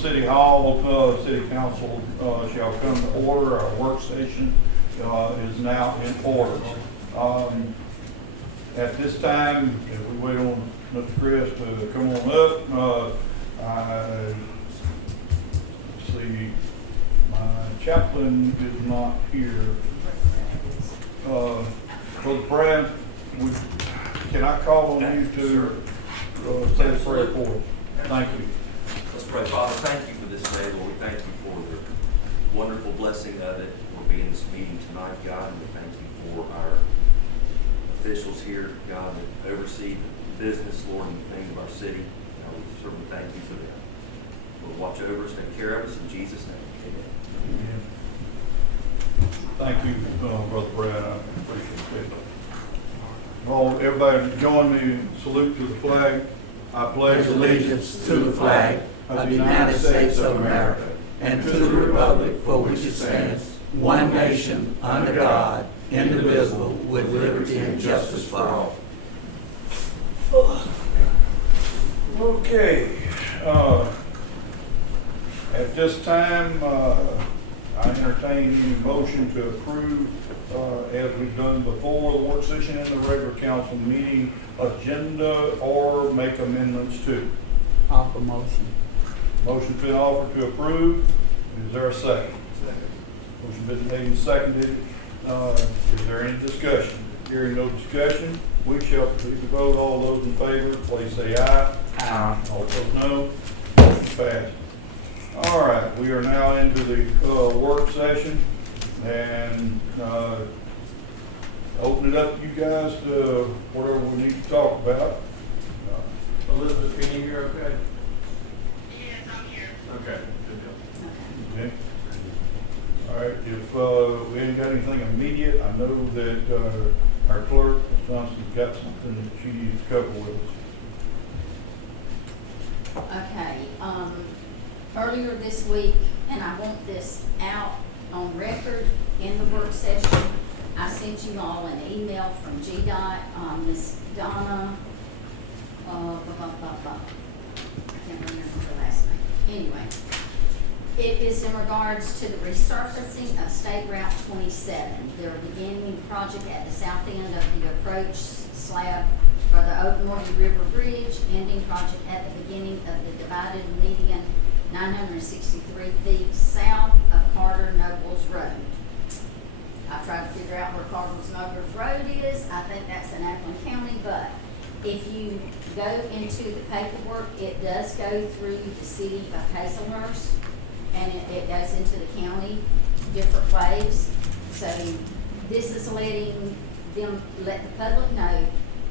City Hall, City Council shall come to order. Our work session is now in order. At this time, if we wait on Mr. Chris to come on up, I see my chaplain is not here. Brother Brad, can I call on you to say a prayer for us? Thank you. Let's pray. Father, thank you for this day, Lord. We thank you for the wonderful blessing of it, for being in this meeting tonight, God. And we thank you for our officials here, God, that oversee the business, Lord, and the things of our city. God, we certainly thank you for them. Lord, watch over us, take care of us. In Jesus' name, amen. Thank you, Brother Brad. I appreciate it. Well, everybody join me in salute to the flag. I pledge allegiance to the flag of the United States of America and to the republic for which it stands, one nation, under God, indivisible, with liberty and justice for all. Okay. At this time, I entertain any motion to approve, as we've done before, the work session and the regular council meeting agenda or make amendments to. Offer motion. Motion's been offered to approve. Is there a second? Second. Motion been made and seconded. Is there any discussion? Hearing no discussion, we shall proceed to vote. All those in favor, please say aye. Aye. All opposed, no. Motion passed. All right, we are now into the work session, and open it up to you guys to whatever we need to talk about. Elizabeth, can you hear okay? Yes, I'm here. Okay, good deal. Okay. All right, if we ain't got anything immediate, I know that our clerk, Ms. Johnson's got something that she needs to cover with us. Okay, earlier this week, and I want this out on record in the work session, I sent you all an email from GDOT, Ms. Donna, I can't remember her last name. Anyway, it is in regards to the resurfacing of State Route 27. They're beginning the project at the south end of the approach slab for the Oakmorton River Bridge, ending project at the beginning of the divided median 963 feet south of Carter Nobles Road. I've tried to figure out where Carter Nobles Road is. I think that's in Ackland County, but if you go into the paperwork, it does go through the city of Hazelhurst, and it goes into the county different ways. So this is letting them let the public know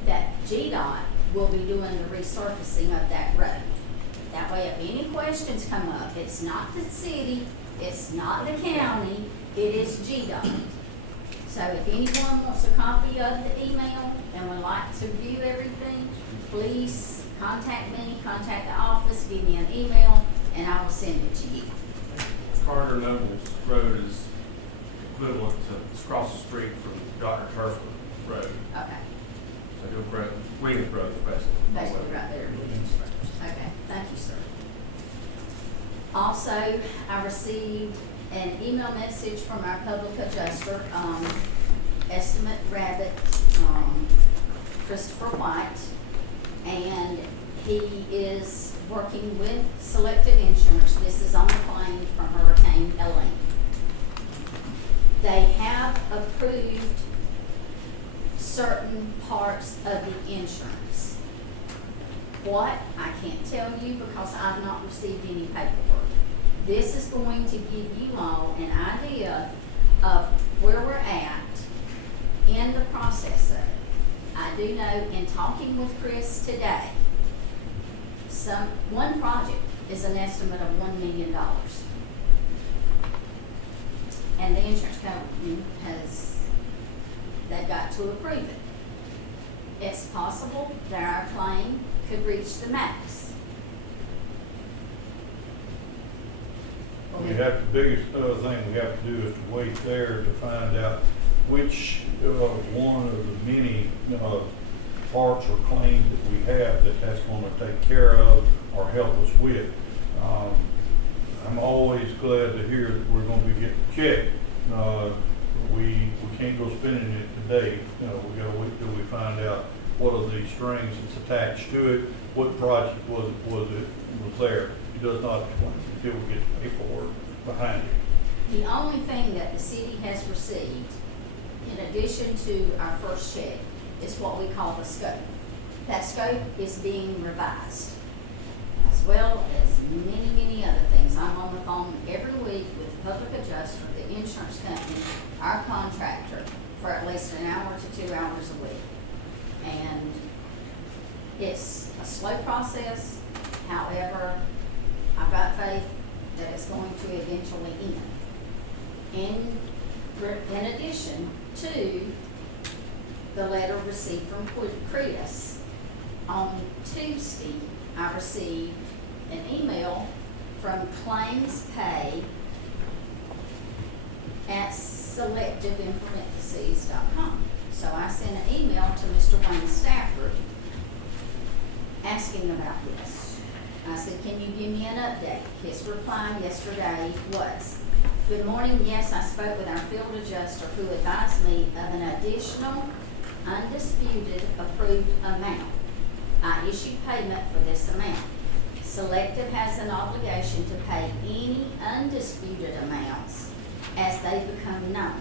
that GDOT will be doing the resurfacing of that road. That way, if any questions come up, it's not the city, it's not the county, it is GDOT. So if anyone wants a copy of the email and would like to view everything, please contact me, contact the office, give me an email, and I will send it to you. Carter Nobles Road is equivalent to, it's across the street from Dr. Turfler Road. Okay, So go correct, Williams Road, basically. basically right there. Okay, thank you, sir. Also, I received an email message from our public adjuster, Estimate Rabbit, Christopher White, and he is working with Selected Insurance. This is on the claim from Hurricane Helene. They have approved certain parts of the insurance. What, I can't tell you because I've not received any paperwork. This is going to give you all an idea of where we're at in the process of it. I do know in talking with Chris today, one project is an estimate of $1 million. And the insurance company they've got to approve it. It's possible that our claim could reach the max. The biggest thing we have to do is to wait there to find out which one of the many parts or claims that we have that's going to take care of or help us with. I'm always glad to hear that we're gonna be getting checked. We can't go spending it today, you know, we gotta wait till we find out what are the strings that's attached to it, what project was there. It does not explain until we get the paperwork behind it. The only thing that the city has received, in addition to our first check, is what we call the scope. That scope is being revised, as well as many, many other things. I'm on the phone every week with the public adjuster, the insurance company, our contractor, for at least an hour to 2 hours a week. And it's a slow process, however, I've got faith that it's going to eventually end. In addition to the letter received from Chris, on Tuesday, I received an email from Claims Pay at selectiveinparentheses.com. So I sent an email to Mr. Wayne Stafford asking about this. I said, can you give me an update? His reply yesterday was, good morning, yes, I spoke with our field adjuster who advised me of an additional undisputed approved amount. I issued payment for this amount. Selective has an obligation to pay any undisputed amounts as they become known.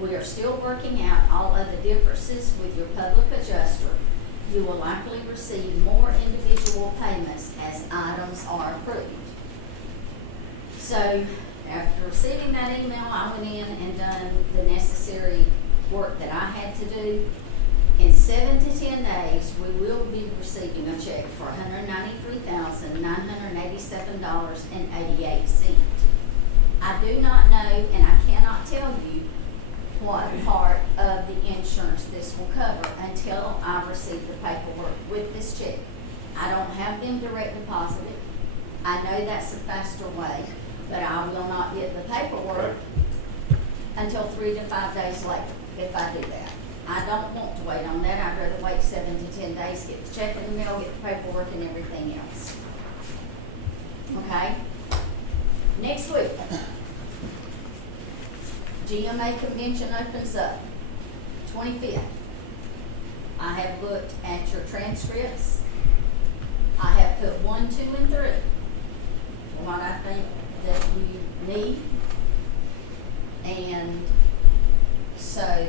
We are still working out all of the differences with your public adjuster. You will likely receive more individual payments as items are approved. So after receiving that email, I went in and done the necessary work that I had to do. In 7 to 10 days, we will be receiving a check for $193,987.88. I do not know, and I cannot tell you what part of the insurance this will cover until I receive the paperwork with this check. I don't have them direct deposit it. I know that's the faster way, but I will not get the paperwork until 3 to 5 days later if I do that. I don't want to wait on that. I'd rather wait 7 to 10 days, get the check in the mail, get the paperwork and everything else. Okay? Next week, GMA convention opens up, 25th. I have looked at your transcripts. I have put 1, 2, and 3, what I think that you need. And so,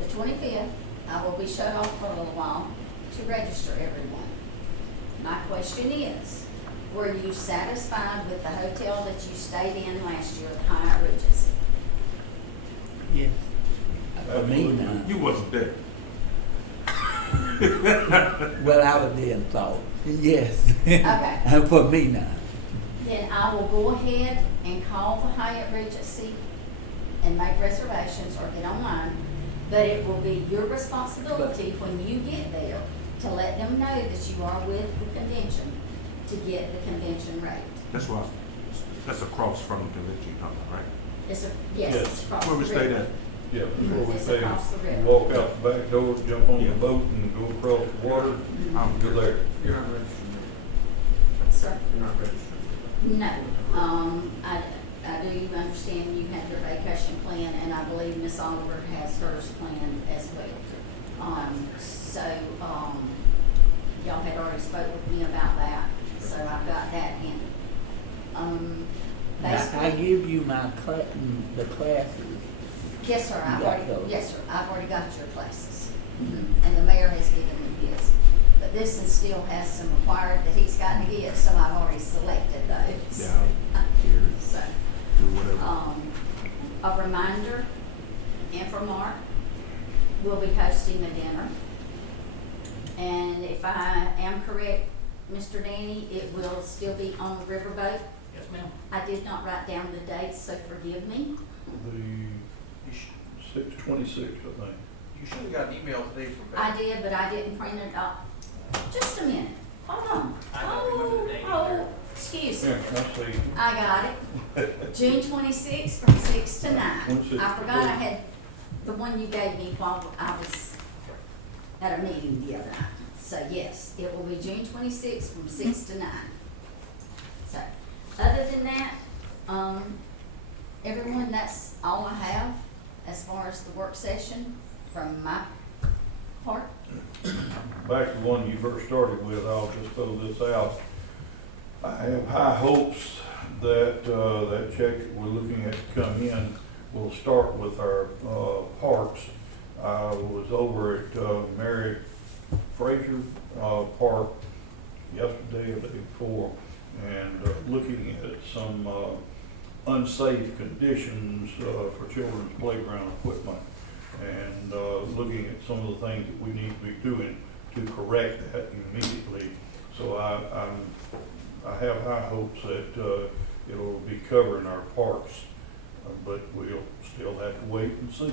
the 25th, I will be shut off for a little while to register everyone. My question is, were you satisfied with the hotel that you stayed in last year, the Hyatt Regency? Yes. For me, no. You wasn't there. Well, I was there and thought, yes. Okay. And for me, no. Then I will go ahead and call the Hyatt Regency and make reservations or get online. But it will be your responsibility when you get there to let them know that you are with the convention to get the convention rate. That's why, that's across from the convention company, right? Yes, Yes. it's across Where we the stayed river. at. Yeah, before we It's say, across the river. walk out the back door, jump on the Yeah. boat and go across the water, I'm you're there. You're not registered. Sir, You're not registered. no, I do understand you have your vacation plan, and I believe Miss Oliver has hers planned as well. Y'all had already spoke with me about that, so I've got that in. Now, I Basically, give you my the classes. yes, sir, You got those. yes, sir, I've already got your classes. And the mayor has given me his. But this one still has some required that he's got to get, so I've already selected those. Yeah. Here, So, do whatever. a reminder, Infomark will be hosting a dinner. And if I am correct, Mr. Danny, it will still be on the riverboat. Yes, ma'am. I did not write down the dates, so forgive me. The 26th, I think. You should have got an email today from I did, but I didn't print it up. Just a minute, hold on. I don't remember the date either. Excuse me. Yeah, I see. I got it. June 26th from 6 to 9. 26th. I forgot I had the one you gave me while I was at a meeting the other night. So yes, it will be June 26th from 6 to 9. So Other than that, everyone, that's all I have as far as the work session from my part. Back to the one you first started with, I'll just throw this out. I have high hopes that, that check that we're looking at to come in will start with our, parks. I was over at, Mary Fraser, Park yesterday or the day before, and, looking at some, unsafe conditions, for children's playground equipment. And, looking at some of the things that we need to be doing to correct that immediately. So I have high hopes that, it'll be covering our parks, but we'll still have to wait and see,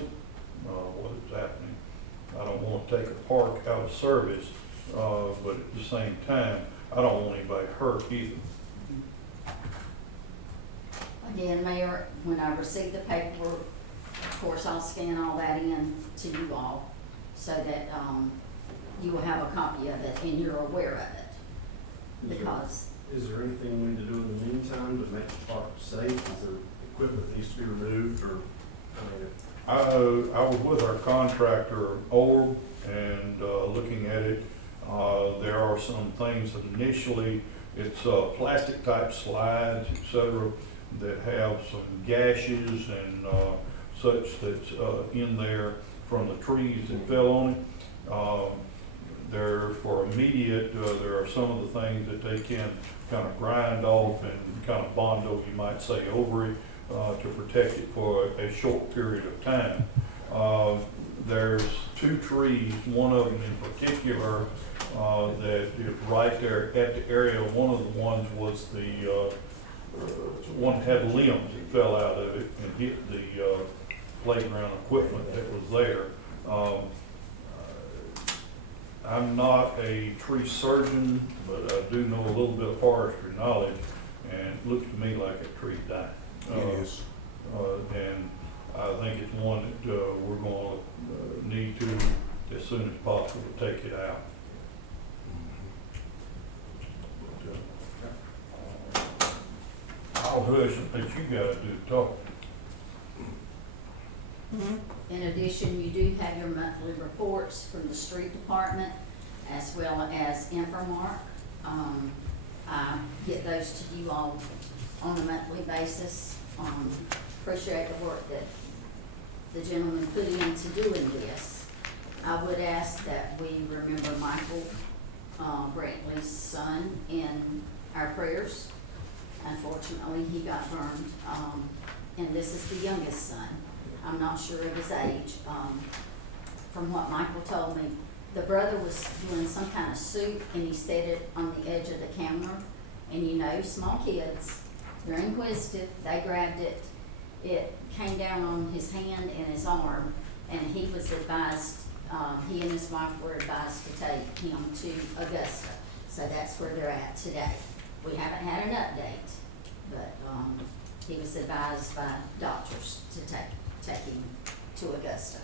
what is happening. I don't want to take a park out of service, but at the same time, I don't want anybody hurt either. Again, Mayor, when I receive the paperwork, of course, I'll scan all that in to you all so that, you will have a copy of it and you're aware of it. Because, Is there anything we need to do in the meantime to make the park safe? Is there equipment that needs to be removed, or, I mean, I was with our contractor, Orb, and, looking at it, there are some things that initially, it's, plastic type slides, et cetera, that have some gashes and, such that's, in there from the trees that fell on it. There, for immediate, there are some of the things that they can kind of grind off and kind of bondo, you might say, over it, to protect it for a short period of time. There's two trees, one of them in particular, that is right there at the area. One of the ones was the, one had limbs that fell out of it and hit the, playground equipment that was there. I'm not a tree surgeon, but I do know a little bit of forestry knowledge, and it looks to me like a tree died. It is. And I think it's one that, we're gonna, need to, as soon as possible, take it out. But, I'll hush and let you guys do the talking. in addition, you do have your monthly reports from the street department as well as Infomark. I get those to you all on a monthly basis. Appreciate the work that the gentleman put into doing this. I would ask that we remember Michael, Brantley's son in our prayers. Unfortunately, he got burned, and this is the youngest son. I'm not sure of his age. From what Michael told me, the brother was doing some kind of soup and he set it on the edge of the counter. And you know, small kids, they're inquisitive, they grabbed it. It came down on his hand and his arm, and he was advised, he and his wife were advised to take him to Augusta. So that's where they're at today. We haven't had an update, but, he was advised by doctors to take him to Augusta.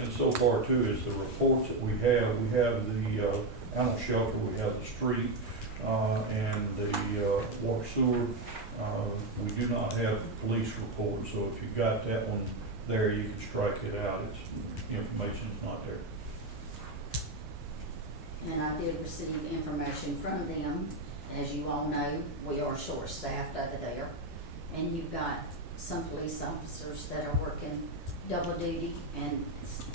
And so far too is the reports that we have the, animal shelter, we have the street, and the, water sewer. We do not have the police report, so if you got that one there, you can strike it out. It's, information's not there. And I did receive information from them. As you all know, we are short-staffed over there. And you've got some police officers that are working double duty, and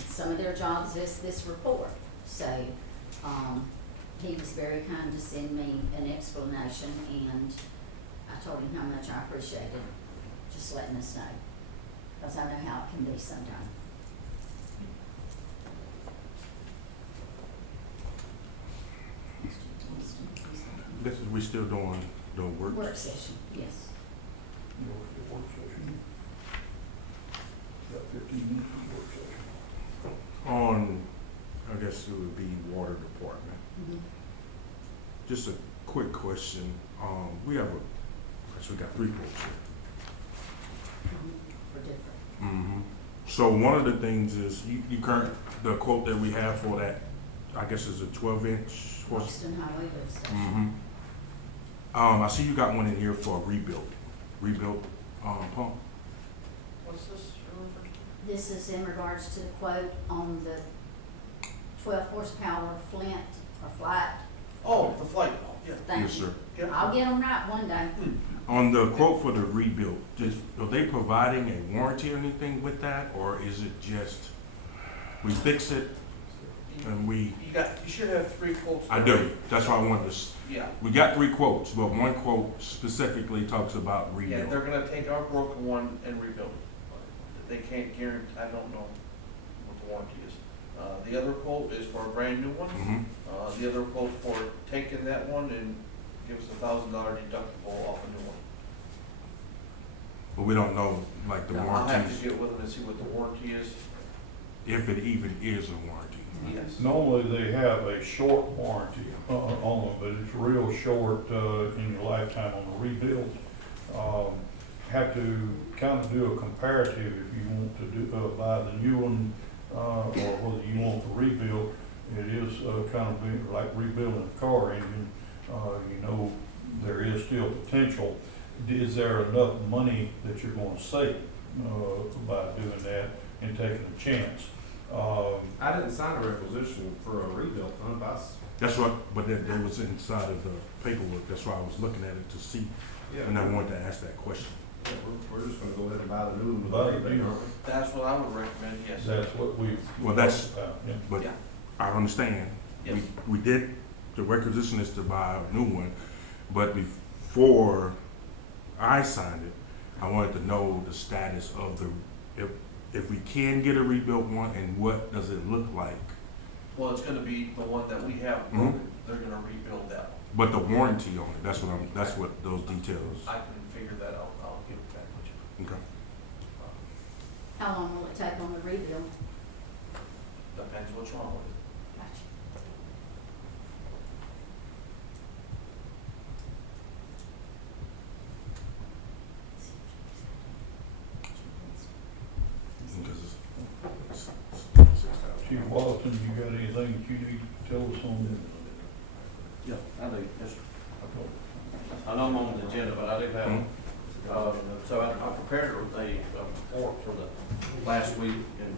some of their jobs is this report. So, he was very kind to send me an explanation, and I told him how much I appreciated just letting us know, because I know how it can be sometimes. This is, we still doing work? Work session, yes. Work session. Got 15 minutes of work session. On, I guess it would be water department. Mhm. Just a quick question. We have actually got 3 quotes here. For different. Mm-hmm. So one of the things is, the quote that we have for that, I guess is a 12-inch horse. Boston Highway lift station. Mm-hmm. I see you got one in here for a rebuild pump. What's this? This is in regards to the quote on the 12 horsepower Flint or Flight Oh, the flight ball, yeah. thing. Yes, sir. Yeah. I'll get them right one day. On the quote for the rebuild, are they providing a warranty or anything with that, or is it just we fix it and we? You should have 3 quotes. I do. That's why I wanted to. Yeah. We got 3 quotes, but one quote specifically talks about Yeah, rebuild. they're gonna take our broken one and rebuild it. They can't guarantee, I don't know what the warranty is. The other quote is for a brand new one. Mhm. The other quote for taking that one and give us $1,000 deductible off a new one. But we don't know like the Now, I'll have warranties, to get with them and see what the warranty is. if it even is a warranty. Yes. Normally, they have a short warranty on them, but it's real short in your lifetime on the rebuild. Have to kind of do a comparative if you want to do, buy the new one, or whether you want the rebuild. It is kind of like rebuilding a car engine. You know, there is still potential. Is there enough money that you're going to save by doing that and taking a chance? I didn't sign a requisition for a rebuild fund, but That's what, but that was inside of the paperwork. That's why I was looking at it to see, and I wanted to ask that question. we're just gonna go ahead and buy the new one. with Buy the the rebate, new aren't we? That's what I would recommend, yes. That's what we. Well, that's- talked about, yeah. But Yeah. I understand. Yes. We did, the requisition is to buy a new one, but before I signed it, I wanted to know the status of if we can get a rebuilt one, and what does it look like? Well, it's gonna be the one that we have, Mhm. they're gonna rebuild that one. But the warranty on it, that's what those details. I can figure that out, I'll give it back with you. Okay. How long will it take on the rebuild? Depends what's wrong with it. Gotcha. Because it's Chief Walton, you got anything that you need to tell us on? Yeah, I do, yes, sir. I know I'm on the agenda, but I do have, so I prepared a report for the last week and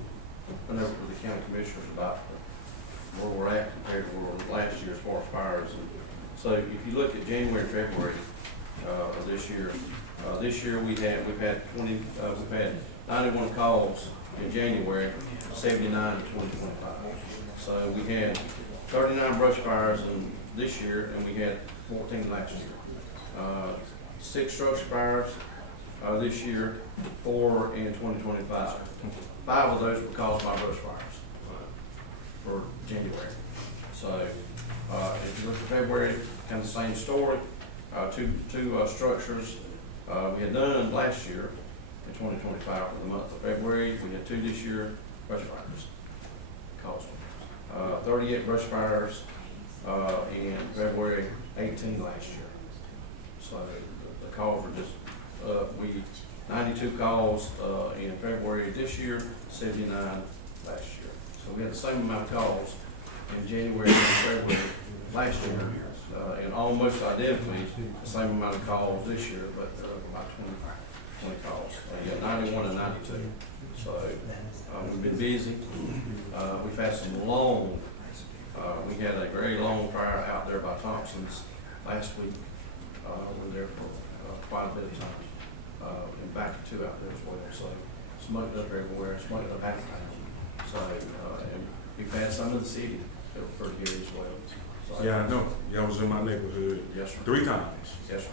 went over to the county commissioners about where we're at compared to where we were last year as far as fires. And so if you look at January, February, of this year we've had 91 calls in January, 79 in 2025. So we had 39 brush fires in this year, and we had 14 last year. 6 structure fires this year, 4 in 2025. 5 of those were caused by brush fires for January. So if you look at February, kind of the same story. Two structures we had done last year in 2025 for the month of February. We had 2 this year, brush fires caused. 38 brush fires in February, 18 last year. So the calls were just, 92 calls in February this year, 79 last year. So we had the same amount of calls in January and February last year, and almost identically the same amount of calls this year, but about 20 calls. Yeah, 91 and 92. So we've been busy. We've had some long, we had a very long fire out there by Thompson's last week. We were there for quite a bit of time. And back to 2 out there as well. So smoked up everywhere, smoked up half the town. So, and we've had some of the city that were pretty good as well. So, Yeah, I know. Y'all was in my neighborhood Yes, sir. 3 times. Yes, sir.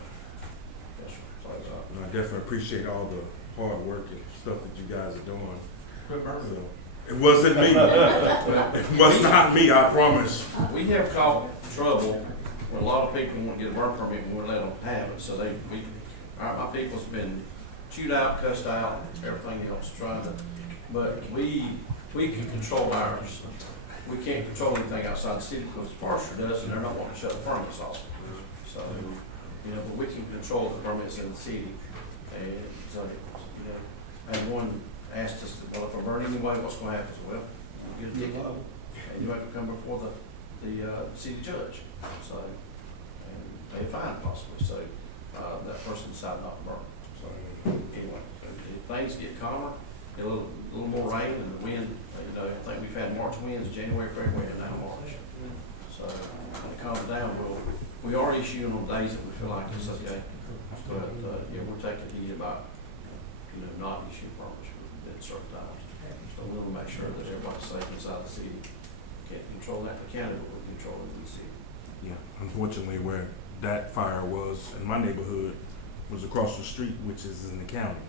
Yes, sir. So, And I definitely appreciate all the hard work and stuff that you guys are doing. quit burning. So, it wasn't me. It was not me, I promise. We have caught trouble where a lot of people won't get a burn permit when we let them have it, so our people's been chewed out, cussed out, everything else, trying to, but we can control ours. We can't control anything outside the city because Forester does, and they're not wanting to shut the permits off. So, but we can control the permits in the city, and so, and one asked us, well, if I burn anyway, what's gonna happen? Well, you get a ticket, and you have to come before the city judge. So, and pay a fine possibly, so, that person decided not to burn. So, anyway, so if things get calmer, get a little more rain and the wind, you know, I think we've had March winds, January, February, and now March. So, when it calms down, we are issuing on days that we feel like it's okay. But, yeah, we're taking the heat about, you know, not issuing permits at certain times. So we'll make sure that everybody's safe inside the city. Can't control that in the county, but we're controlling the city. Yeah, unfortunately, where that fire was in my neighborhood was across the street, which is in the county.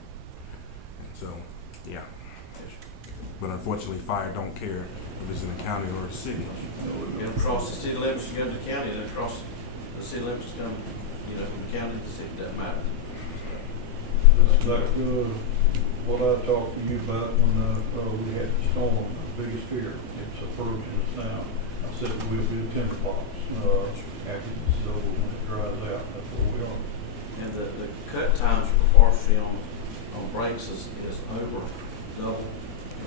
So, yeah. But unfortunately, fire don't care if it's in the county or the city. So we get across the city limits to go to the county, and across the city limits to come, you know, from the county to the city, doesn't matter. It's like, what I talked to you about when, we had the storm, the biggest fear, it's approaching us now. I said we'll be a timber box, after this is over, when it dries out, that's where we are. And the cut times for forestry on breaks is over double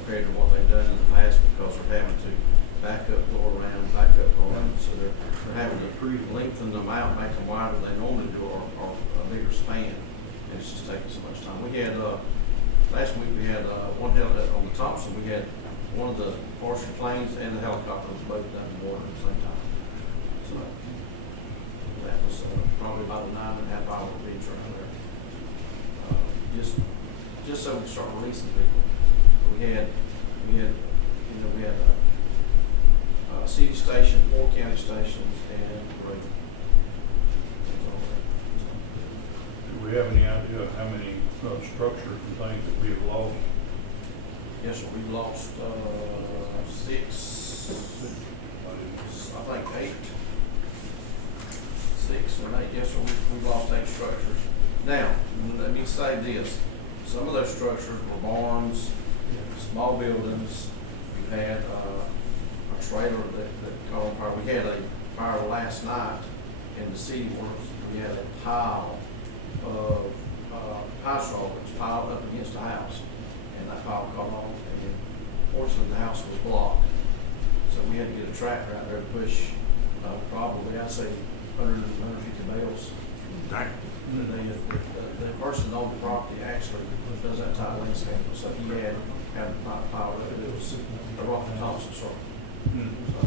compared to what they've done in the past, because they're having to back up, go around, back up, go around. So they're having to lengthen them out, make them wider than they normally do, or a bigger span. And it's just taking so much time. We had, last week we had, one held on the Thompson, we had one of the forestry planes and the helicopter was both down in the water at the same time. So that was probably about a 9.5 hour beach right there. Just so we can start releasing people. We had a city station, 4 county stations, and road. Do we have any idea of how many, structures and things that we have lost? Yes, sir, we've lost, 6, I think 8. 6 or 8, yes, sir, we've lost 8 structures. Now, let me say this, some of those structures were barns, small buildings. We had, a trailer that caught on fire. We had a fire last night in the city works. We had a pile of, pine straw that was piled up against the house, and that pile caught on, and fortunately the house was blocked. So we had to get a tractor out there to push, probably, I'd say, 100 to 150 bales. Dang. The person on the property actually does that type of landscaping, so he had the pipe piled up. It was a Rocky Thompson sort. So,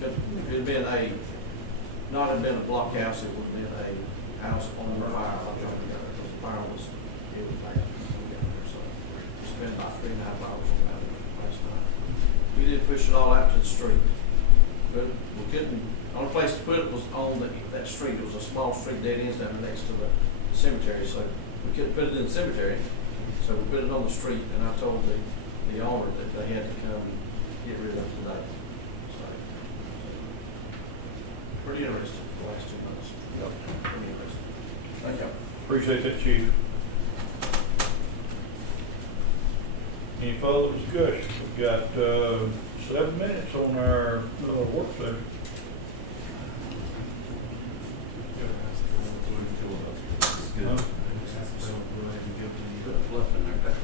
if it had been not have been a block house, it would have been a house on fire like over there, because the fire was bad. So we spent about 3.5 hours on that last night. We did push it all out to the street, but we couldn't. The only place to put it was on that street. It was a small street, dead ends down next to the cemetery, so we couldn't put it in the cemetery. So we put it on the street, and I told the owner that they had to come and get rid of it today. So, pretty interesting the last 2 months. Yep. Pretty interesting. Thank you. Appreciate that, Chief. Any further discussion? We've got, 7 minutes on our, work session. Huh? Put a fluff in there back.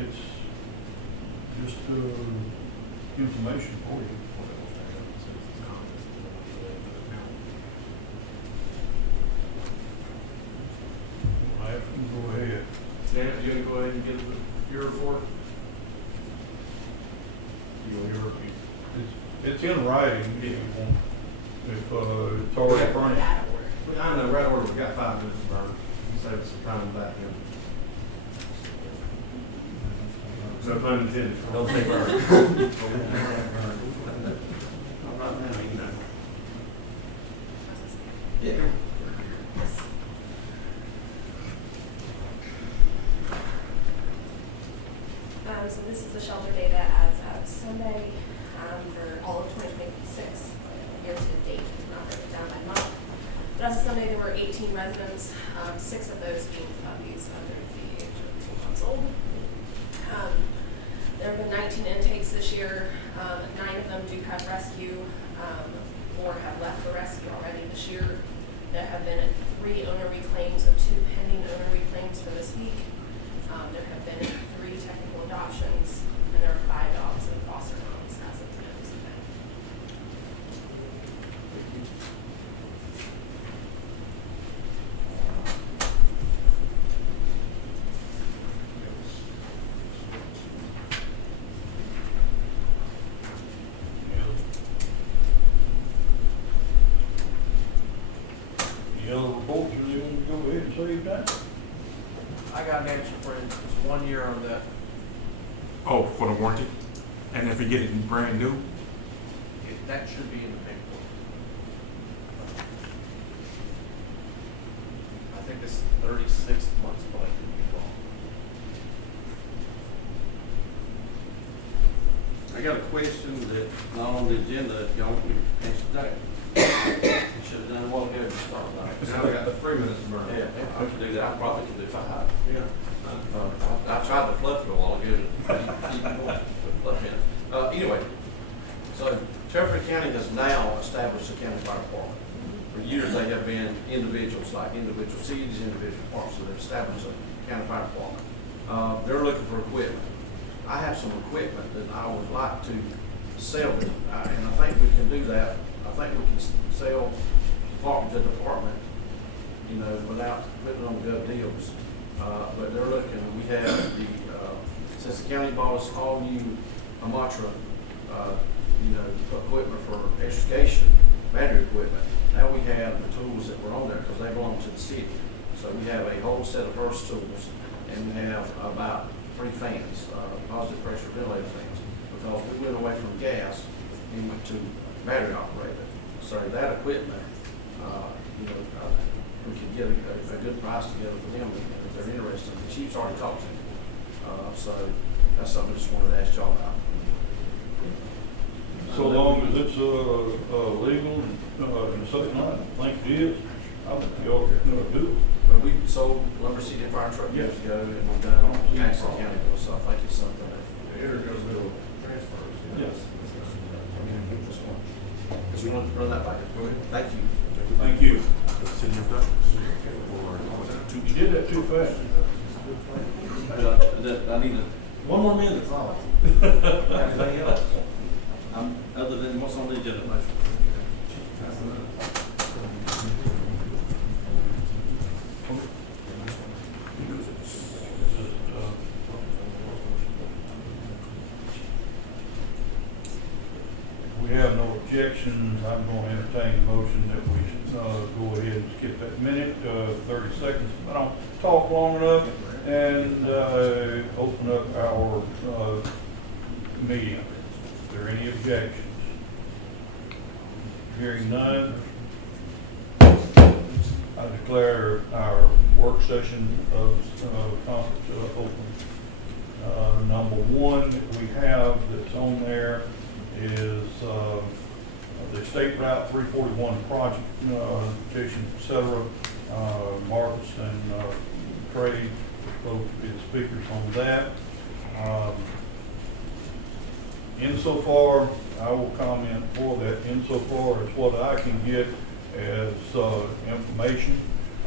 It's just, information for you. I have to go ahead. Dan, you gonna go ahead and get your report? It's in writing if you want, if, it's already furnished. I know, right order, we got 5 minutes to burn. Save us some time back in. No pun intended. Don't say burn. Not right now, you know. Yeah. So this is the shelter data as of Sunday for all of 2026, year to date, not broken down by month. But as of Sunday, there were 18 residents, 6 of those being puppies under the age of 2 months old. There have been 19 intakes this year. 9 of them do have rescue. 4 have left for rescue already this year. There have been 3 owner reclaims of 2 pending owner reclaims for this week. There have been 3 technical adoptions, and there are 5 dogs in foster homes as of the end of September. it's 1 year on that. Oh, for the warranty? And if you get it brand new? That should be in the paperwork. I think it's 36 months, but I could be wrong. I got a question that's not on the agenda, if y'all want me to answer that. Should have done a while ago to start that. Now we got 3 minutes to burn. Yeah, I could do that, I probably could do 5. Yeah. I tried to fluff it a while ago to keep going, but fluff it. Anyway, so Fairfield County has now established a county fire department. For years, they have been individuals, like individual cities, individual parts, so they've established a county fire department. They're looking for equipment. I have some equipment that I would like to sell them, and I think we can do that. I think we can sell department to department, you know, without putting it on gov deals. But they're looking, we have the, since the county bought us all new Amatra, you know, equipment for extrication, battery equipment. Now we have the tools that were on there because they belong to the city. So we have a whole set of burst tools, and we have about 3 fans, positive pressure ventilator fans, because we went away from gas and went to battery operated. So that equipment, you know, we could get a good price together for them if they're interested. The chief's already talked to them. So that's something I just wanted to ask y'all about. So long as it's, legal, and something, I think it is, I think y'all can do it. But we sold Lumber City fire truck years ago, and we've done Jackson County, so I think it's something that. Here goes Bill transfers. Yes. Just want to run that by you. Thank you. Thank you. City of Douglas. You did that too fast. I need a. One more minute, all. Anything else? Other than what's on the agenda, motion. We have no objections. I'm going to entertain a motion that we go ahead and skip that minute, 30 seconds. I don't talk long enough, and open up our meeting. Is there any objections? Hearing none, I declare our work session of conference open. Number one that we have that's on there is the State Route 341 project petition, et cetera. Marcus and Trey will both be the speakers on that. Insofar, I will comment for that, insofar as what I can get as information.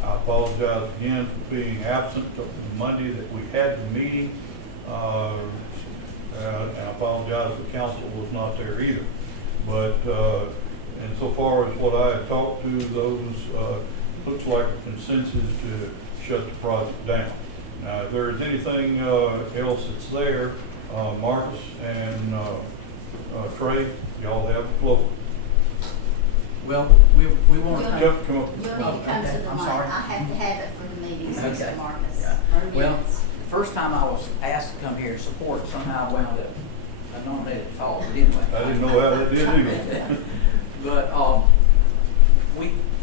I apologize again for being absent on Monday that we had the meeting. And I apologize if the council was not there either. But insofar as what I had talked to, those looks like a consensus to shut the project down. Now, if there is anything else that's there, Marcus and Trey, y'all have the floor. Well, we want to You'll thank. Come up. need to come to the I'm mic. sorry. I have to have it for the meetings, Okay. Mr. Marcus. Yeah. Or Well, minutes. first time I was asked to come here to support, somehow I wound up, I nominated Paul, but anyway. I didn't know how that did either. But,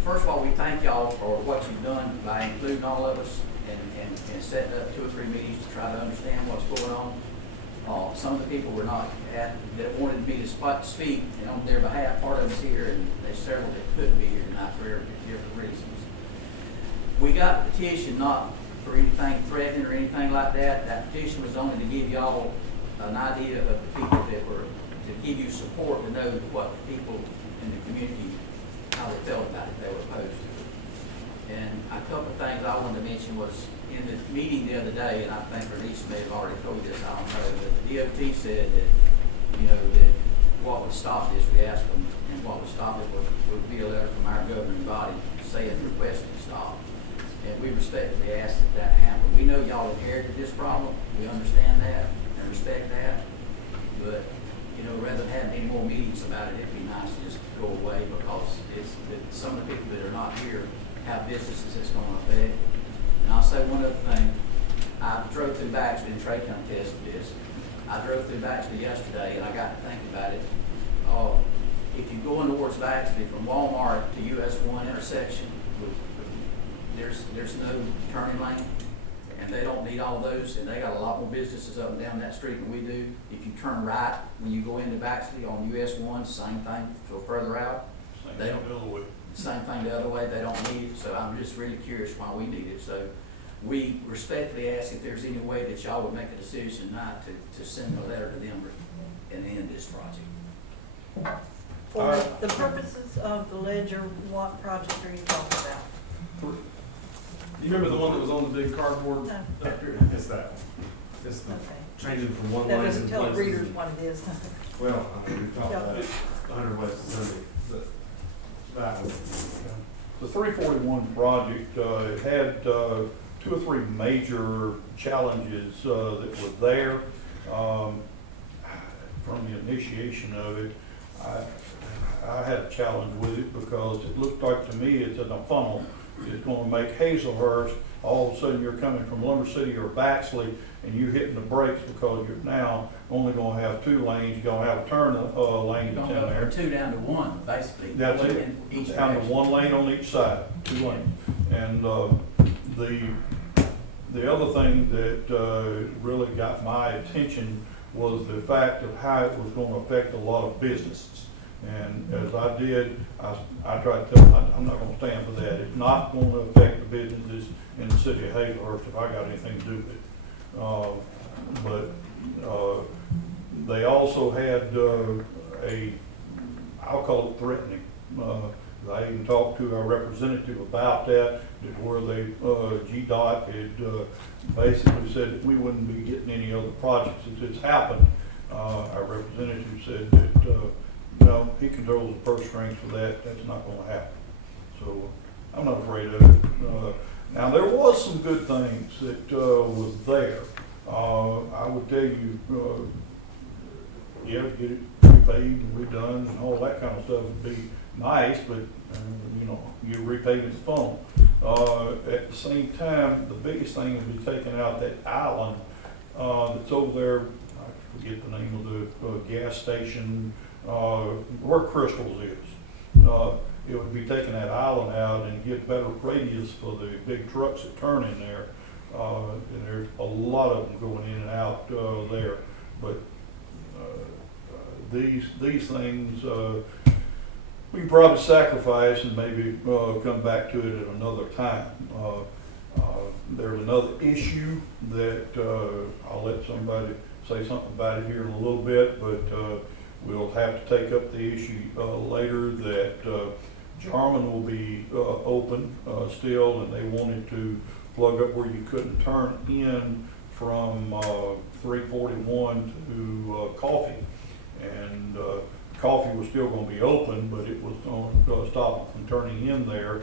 first of all, we thank y'all for what you've done by including all of us and setting up 2 or 3 meetings to try to understand what's going on. Some of the people were not at, that wanted me to speak, and on their behalf, part of us here, and there's several that couldn't be here tonight for different reasons. We got a petition not for anything threatening or anything like that. That petition was only to give y'all an idea of the people that were, to give you support to know what people in the community, how they felt about it, they were opposed to it. And a couple of things I wanted to mention was, in the meeting the other day, and I think Bernice may have already told you this, I don't know, but the DOT said that, you know, that what would stop this, we asked them, and what would stop it would be a letter from our governing body saying, requesting to stop. And we respectfully ask that that happen. We know y'all inherited this problem, we understand that and respect that, but, you know, rather than having any more meetings about it, it'd be nice to just go away, because it's, some of the people that are not here have businesses it's gonna affect. And I'll say one other thing. I drove through Baxter, and Trey can attest to this. I drove through Baxter yesterday, and I got to thinking about it. If you go towards Baxter from Walmart to US 1 intersection, there's no turning lane, and they don't need all those, and they got a lot more businesses up and down that street than we do. If you turn right when you go into Baxter on US 1, same thing, so further out, they don't. Same thing the other way, they don't need it, so I'm just really curious why we need it. So we respectfully ask if there's any way that y'all would make a decision tonight to send a letter to them and end this project. For the purposes of the ledger, what project are you talking about? You remember the one that was on the big cardboard? No. It's that one. It's the, Okay. changing from one That lane doesn't to tell the places. readers what it is. Well, I mean, we've talked Yeah. about it, 100 West of Sunday, that one. The 341 project, it had 2 or 3 major challenges that were there. From the initiation of it, I had a challenge with it because it looked like to me it's in a funnel. It's going to make Hazelhurst, all of a sudden you're coming from Lumber City or Baxley and you're hitting the brakes because you're now only going to have 2 lanes. You're going to have a turn lane You're that's in gonna go there. from 2 down to 1, basically. That's going it. in each Down to direction. 1 lane on each side, 2 lanes. And the other thing that really got my attention was the fact of how it was going to affect a lot of businesses. And as I did, I tried to tell them, I'm not going to stand for that. It's not going to affect the businesses in the city of Hazelhurst if I got anything to do with it. But they also had I'll call it threatening. I even talked to our representative about that where they, GDOT had basically said that we wouldn't be getting any other projects if this happened. Our representative said that, no, he controls the purse strings for that, that's not gonna happen. So I'm not afraid of it. Now, there was some good things that was there. I would tell you, yeah, get it repaid and redone and all that kind of stuff would be nice, but you know, you're repaving the funnel. At the same time, the biggest thing would be taking out that island that's over there. I forget the name of the gas station where Crystals is. It would be taking that island out and get better radius for the big trucks that turn in there. And there's a lot of them going in and out there. But these things we can probably sacrifice and maybe come back to it at another time. There's another issue that I'll let somebody say something about it here in a little bit, but we'll have to take up the issue later that Jarman will be open still, and they wanted to plug up where you couldn't turn in from 341 to Coffee. And Coffee was still going to be open, but it was going to stop from turning in there.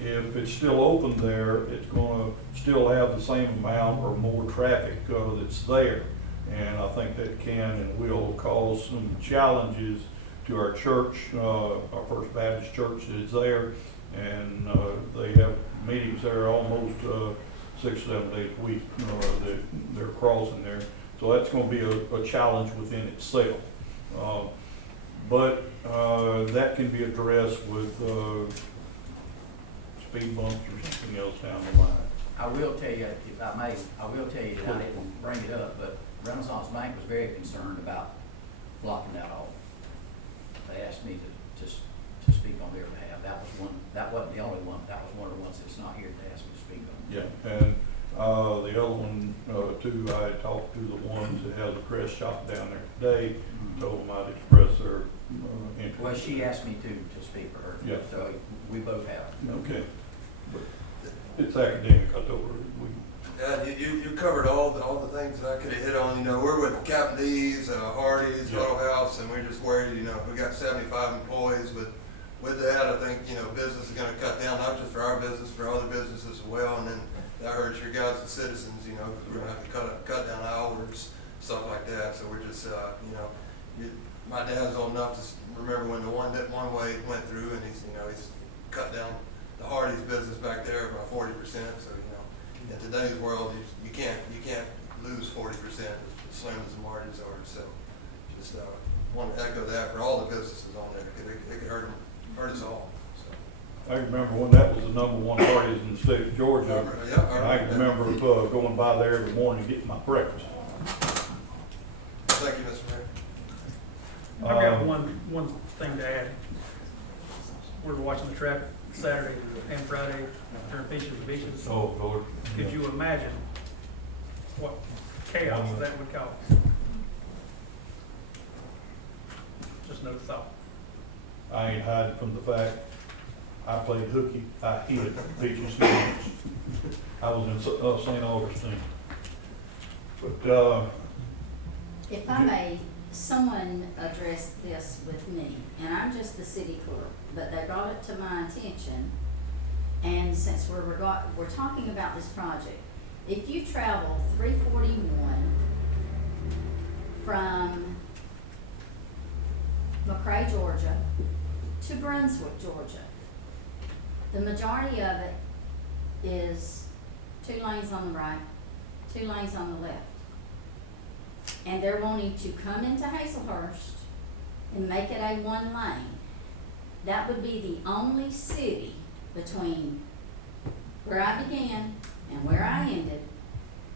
If it's still open there, it's going to still have the same amount or more traffic that's there. And I think that can and will cause some challenges to our church, our First Baptist Church that is there. And they have meetings there almost 6 or 7 days a week that they're crossing there. So that's going to be a challenge within itself. But that can be addressed with speed bumps or something else down the line. I will tell you, if I may, I will tell you that I didn't bring it up, but Renaissance Bank was very concerned about blocking that off. They asked me to speak on their behalf. That wasn't the only one, that was one of the ones that's not here that asked me to speak on. Yeah, and the other one too, I had talked to the ones that have the crest shop down there today, told them I'd express their interest. Well, she asked me to speak for her. Yeah. So we both have. Okay. But it's academic, I told her. You covered all the things that I could have hit on. You know, we're with Captain D's, Hardee's, Yeah. Auto House, and we're just worried. You know, we got 75 employees. With that, I think business is going to cut down, not just for our business, for other businesses as well. And then that hurts your guys, the citizens. You know, we're going to have to cut down hours, stuff like that. So we're just my dad's old enough to remember when the one way went through, and he's cut down the Hardee's business back there by 40%. So in today's world, you can't lose 40% as slim as the margins are. So just want to echo that for all the businesses on there, because it could hurt us all. So. I remember when that was the #1 party in the state of Georgia. Yeah, And I remember going by there every morning to get my breakfast. Thank you, Mr. Mayor. I've got one thing to add. We were watching the traffic Saturday and Friday during Peaches and Beaches. Oh, Lord. Could you imagine what chaos that would cause? Just no thought. I ain't hiding from the fact, I played hooky, I hit Peaches and Beaches. I was in St. Augustine. But, If I may, someone addressed this with me, and I'm just the city clerk, but they brought it to my attention. And since we're talking about this project, if you travel 341 from McRae, Georgia, to Brunswick, Georgia, the majority of it is 2 lanes on the right, 2 lanes on the left. And they're wanting to come into Hazelhurst and make it a 1 lane. That would be the only city between where I began and where I ended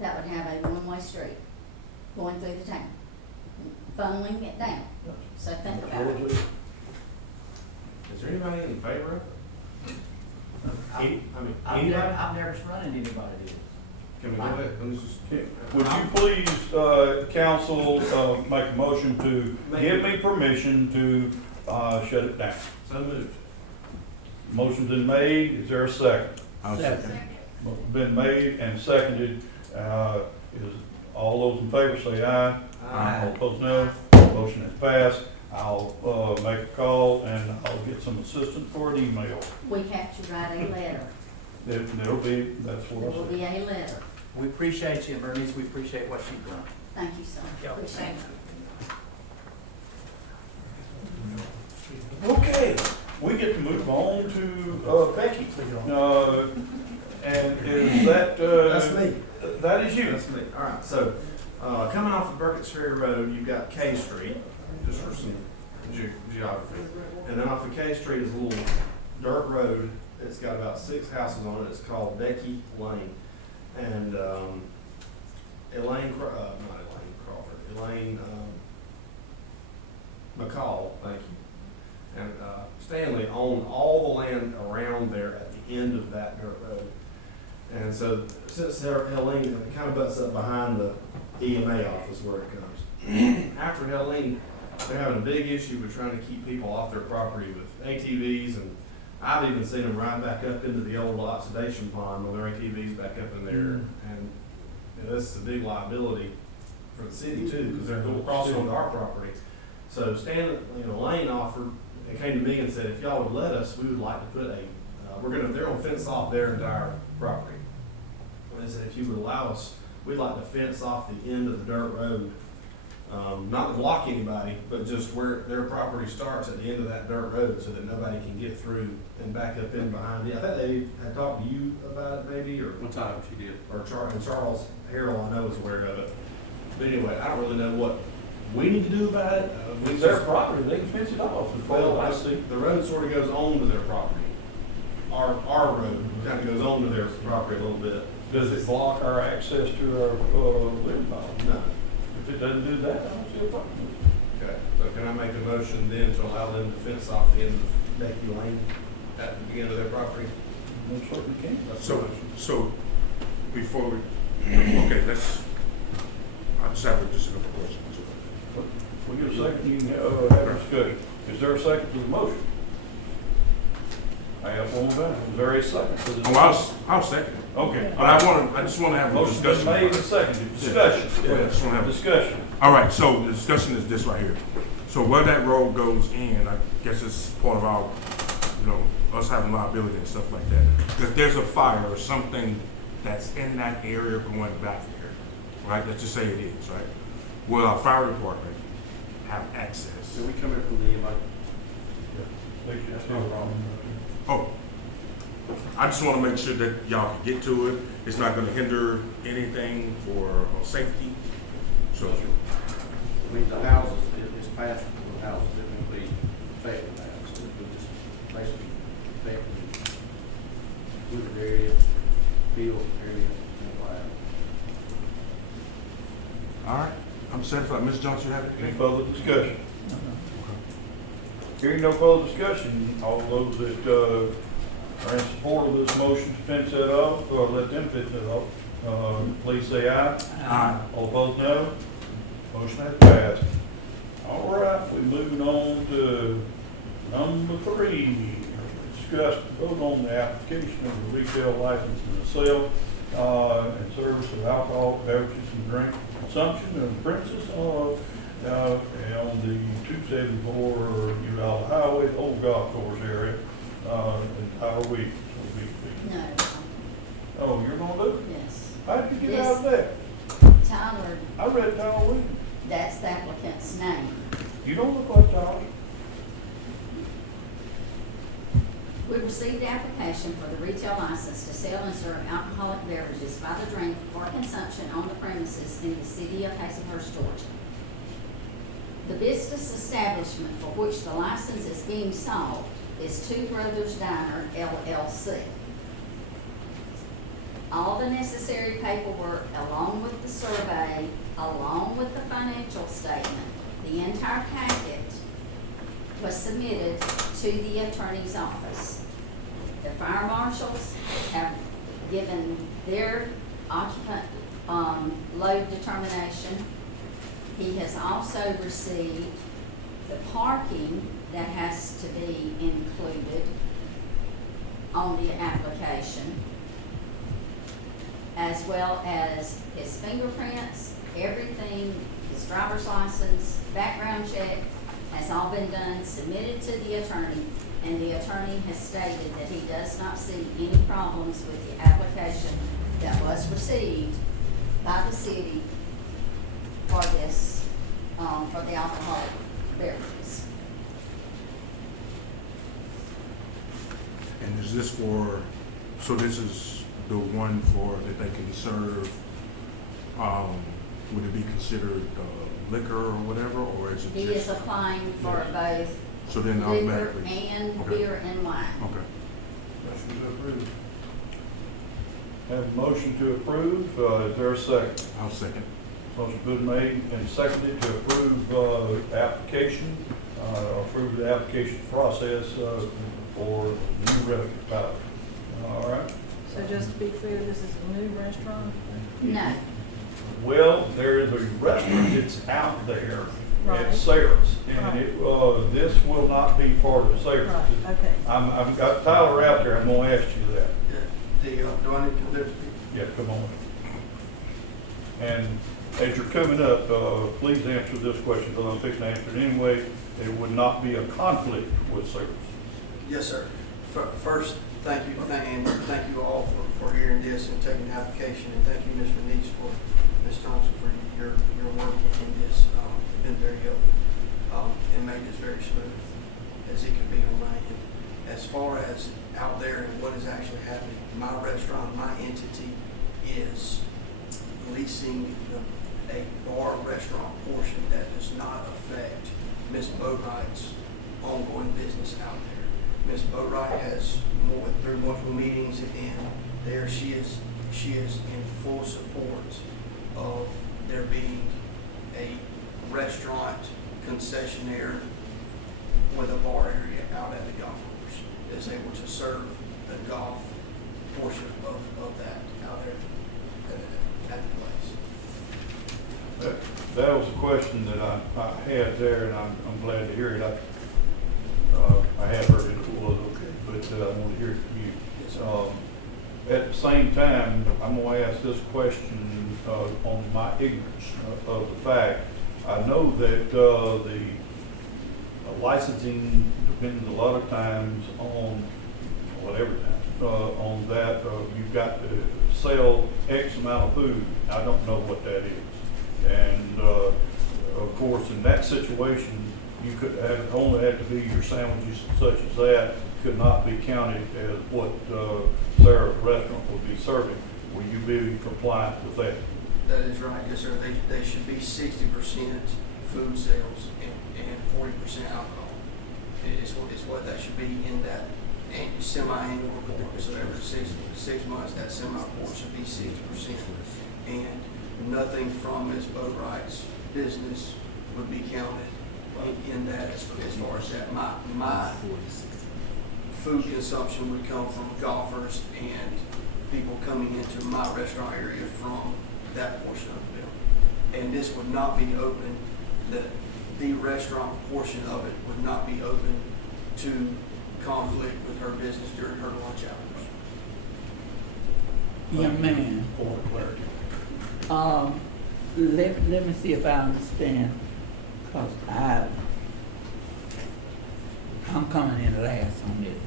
that would have a 1-way street going through the town, funneling it down. So think about it. Is there anybody in favor of it? I've never run into anybody did. Can we go ahead? Let's just- would you please, council, make a motion to give me permission to, shut it down? So moved. Motion's been made, is there a second? I'll second. Motion's been made and seconded, is, all those in favor say aye. Aye. All opposed, no. Motion has passed. I'll, make a call and I'll get some assistance for an email. We have to write a letter. There'll be, that's There what will I said. be a letter. We appreciate you, Bernice, we appreciate what you've done. Thank you, sir. Yeah. Appreciate it. Okay, we get to move on to, Becky. And is that, That's me. that is you? That's me. All right, so, coming off of Burkett's Ferry Road, you've got K Street, just for some geography. And then off of K Street is a little dirt road. It's got about 6 houses on it. It's called Becky Lane. And, Elaine McCall, thank you. And, Stanley owned all the land around there at the end of that dirt road. And so since Helene kind of butts up behind the EMA office where it comes. After Helene, they're having a big issue with trying to keep people off their property with ATVs, and I've even seen them ride back up into the old oxidation pond with their ATVs back up in there. And you know, this is a big liability for the city too, because they're going crossing onto our property. So Lane offered, and came to me and said, if y'all would let us, we would like to put a, they're gonna fence off their entire property. And they said, if you would allow us, we'd like to fence off the end of the dirt road. Not to block anybody, but just where their property starts at the end of that dirt road so that nobody can get through and back up in behind it. I think they had talked to you about it maybe, or One time she did. and Charles Harrell, I know, is aware of it. But anyway, I don't really know what we need to do about it. It's their property, they can fence it off. As far as I see. The road sort of goes on to their property. Our road kind of goes on to their property a little bit. Does it block our access to our, living hall? No. If it doesn't do that, I don't see a problem. Okay, so can I make a motion then to allow them to fence off the end of Becky Lane at the beginning of their property? Most certainly can. So, before we, okay, I just have a couple questions. We get a second, you can, have a discussion. Is there a second to the motion? I have one more. Is there a second to the? I'll second. Okay. But I just want to have a Motion's been discussion. made and seconded. Discussion. Yeah, I just want to have Discussion. All right, so the discussion is this right here. So where that road goes in, I guess it's part of our, us having liability and stuff like that. If there's a fire or something that's in that area going back there, right? Let's just say it is, right? Will our fire department have access? So we come in from the EMA. That's no problem. Oh, I just want to make sure that y'all can get to it. It's not going to hinder anything for safety. So, I mean, the houses, it's past the houses, it will be affected the houses, it will just basically affect the wooded area, field area, and all that. all right. I'm satisfied. Ms. Johnson, you have Any anything? further discussion? Hearing no further discussion, all those that, are in support of this motion to fence that off, or let them fence it off, please say aye. Aye. All opposed, no. Motion has passed. All right, we're moving on to number 3. Discuss, vote on the application of the retail license for the sale, and service of alcohol, beverages, and drink consumption on premises on the 274 Uvalde Highway, old golf course area, entire week. No, Oh, you're gonna do it? yes. How'd you get Yes. out of that? Tyler, I read Tyler Williams. that's the applicant's name. You don't look like Tyler. We received the application for the retail license to sell and serve alcoholic beverages by the drink for consumption on the premises in the city of Hazelhurst, Georgia. The business establishment for which the license is being sought is Two Brothers Diner LLC. All the necessary paperwork, along with the survey, along with the financial statement, the entire packet was submitted to the attorney's office. The fire marshals have given their occupant load determination. He has also received the parking that has to be included on the application, as well as his fingerprints, everything, his driver's license, background check, has all been done, submitted to the attorney, and the attorney has stated that he does not see any problems with the application that was received by the city for this, for the alcoholic beverages. And is this for, so this is the one for, that they can serve, would it be considered liquor or whatever, or is it He just? is applying for both So then liquor automatically? and Okay. beer and wine. Okay. Motion to approve. Have a motion to approve, is there a second? I'll second. Motion been made and seconded to approve, application, approve the application process, for the new restaurant pilot. All right? So just to be clear, this is a new restaurant? No, Well, there is a restaurant that's out there at Right. Sarah's, and Right. it, this will not be part of Sarah's. Right, okay. I've got Tyler out there, I'm gonna ask you that. Do I need to, there's, Yeah, come on. And as you're coming up, please answer this question, because I'm fixing to answer it anyway. It would not be a conflict with Sarah's. Yes, sir. First, thank you, and thank you all for hearing this and taking the application, and thank you, Ms. Renese, Ms. Thompson, for your work in this. It's been very helpful, and made this very smooth as it could be on my end. As far as out there and what is actually happening, my restaurant, my entity is leasing a bar restaurant portion that does not affect Ms. Boatright's ongoing business out there. Ms. Boatwright has through multiple meetings, and there she is in full support of there being a restaurant concessionaire with a bar area out at the golf course that's able to serve the golf portion of that out there at the place. That was a question that I had there, and I'm glad to hear it. I have heard it was okay, but I want to hear it from you. Yes, sir. At the same time, I'm going to ask this question on my ignorance of the fact. I know that the licensing depends a lot of times on, whatever time, on that, you've got to sell X amount of food. I don't know what that is. And of course, in that situation, you could have, only had to be your sandwiches such as that, could not be counted as what, Sarah's restaurant would be serving. Will you be compliant with that? That is right, yes, sir. They should be 60% food sales and 40% alcohol. It's what that should be in that semi-annual report. So every six months, that semi-report should be 60%. And nothing from Ms. Boatwright's business would be counted in that as far as that. My food consumption would come from golfers and people coming into my restaurant area from that portion of the building. And this would not be open, the restaurant portion of it would not be open to conflict with her business during her lunch hours. Young man, For clarity. let me see if I understand, because I'm coming in last on this.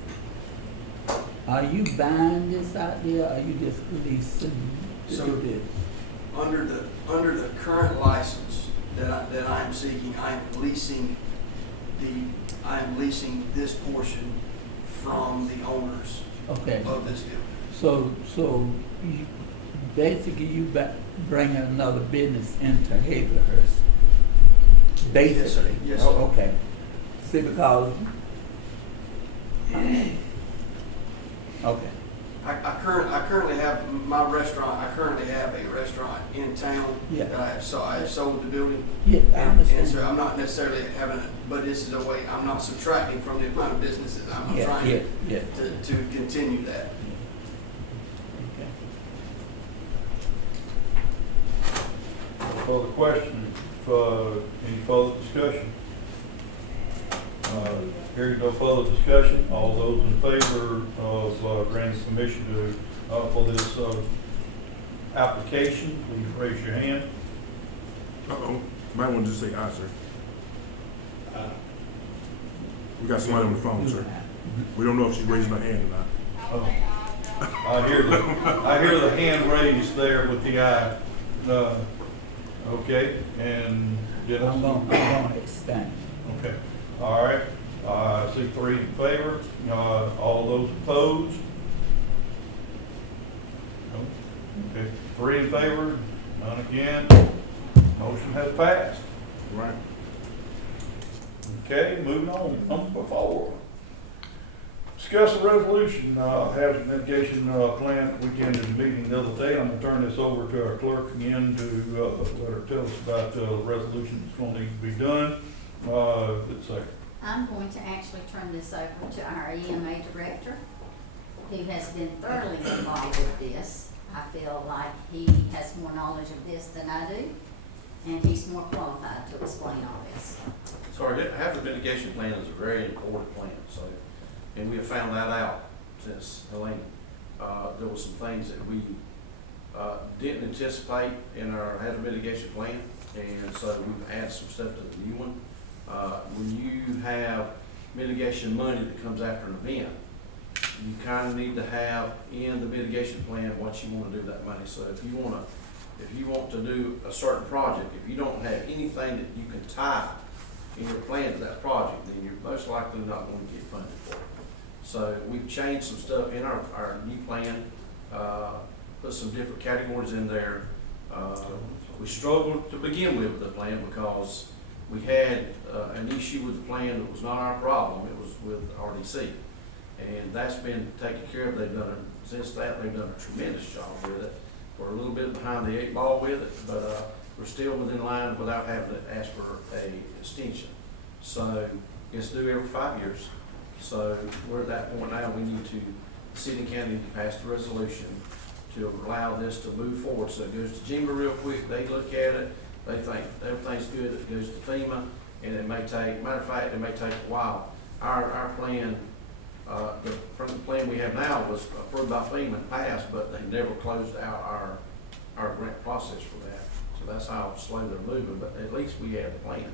Are you buying this out there, or are you just leasing to So- do this? Under the current license that I am seeking, I am leasing this portion from the owners Okay, of this building. so you, basically you bringing another business into Hazelhurst? Basically? Yes, sir. Oh, okay. See, because, okay. I currently have my restaurant. I currently have a restaurant in town Yeah. that I have sold the building. Yeah, I And understand. so I'm not necessarily having it, but this is a way, I'm not subtracting from the amount of businesses. I'm Yeah, trying yeah. to continue that. Okay. Further questions, any further discussion? Hearing no further discussion, all those in favor of granting permission to, for this application, please raise your hand. Uh-oh, might want to just say aye, sir. We got somebody on the phone, sir. We don't know if she's raising her hand or not. I hear the hand raised there with the eye. Okay, and Dennis? I'm gonna extend. Okay, all right. I see 3 in favor. All those opposed? No? Okay, 3 in favor, none again. Motion has passed. Right. Okay, moving on, number 4. Discuss a resolution, hazard mitigation plan. We ended the meeting the other day. I'm gonna turn this over to our clerk again to let her tell us about the resolution that's gonna need to be done. Let's say. I'm going to actually turn this over to our EMA director, who has been thoroughly involved with this. I feel like he has more knowledge of this than I do, and he's more qualified to explain all this. So our hazard mitigation plan is a very important plan, so, and we have found that out since Helene. There were some things that we didn't anticipate in our hazard mitigation plan, and so we've added some stuff to the new one. When you have mitigation money that comes after an event, you kind of need to have in the mitigation plan what you want to do with that money. So if you want to do a certain project, if you don't have anything that you can tie in your plan to that project, then you're most likely not going to get funded for it. So we've changed some stuff in our new plan, put some different categories in there. We struggled to begin with the plan because we had an issue with the plan that was not our problem, it was with RDC. And that's been taken care of. Since that, they've done a tremendous job with it. We're a little bit behind the 8 ball with it, but we're still within line without having to ask for a extension. So it's due every 5 years. So we're at that point now, we need to, the city and county need to pass the resolution to allow this to move forward. So it goes to GEMA real quick, they look at it, they think everything's good, it goes to FEMA, and it may take, matter of fact, it may take a while. Our plan, the plan we have now was approved by FEMA and passed, but they never closed out our grant process for that. So that's how slow they're moving, but at least we have a plan.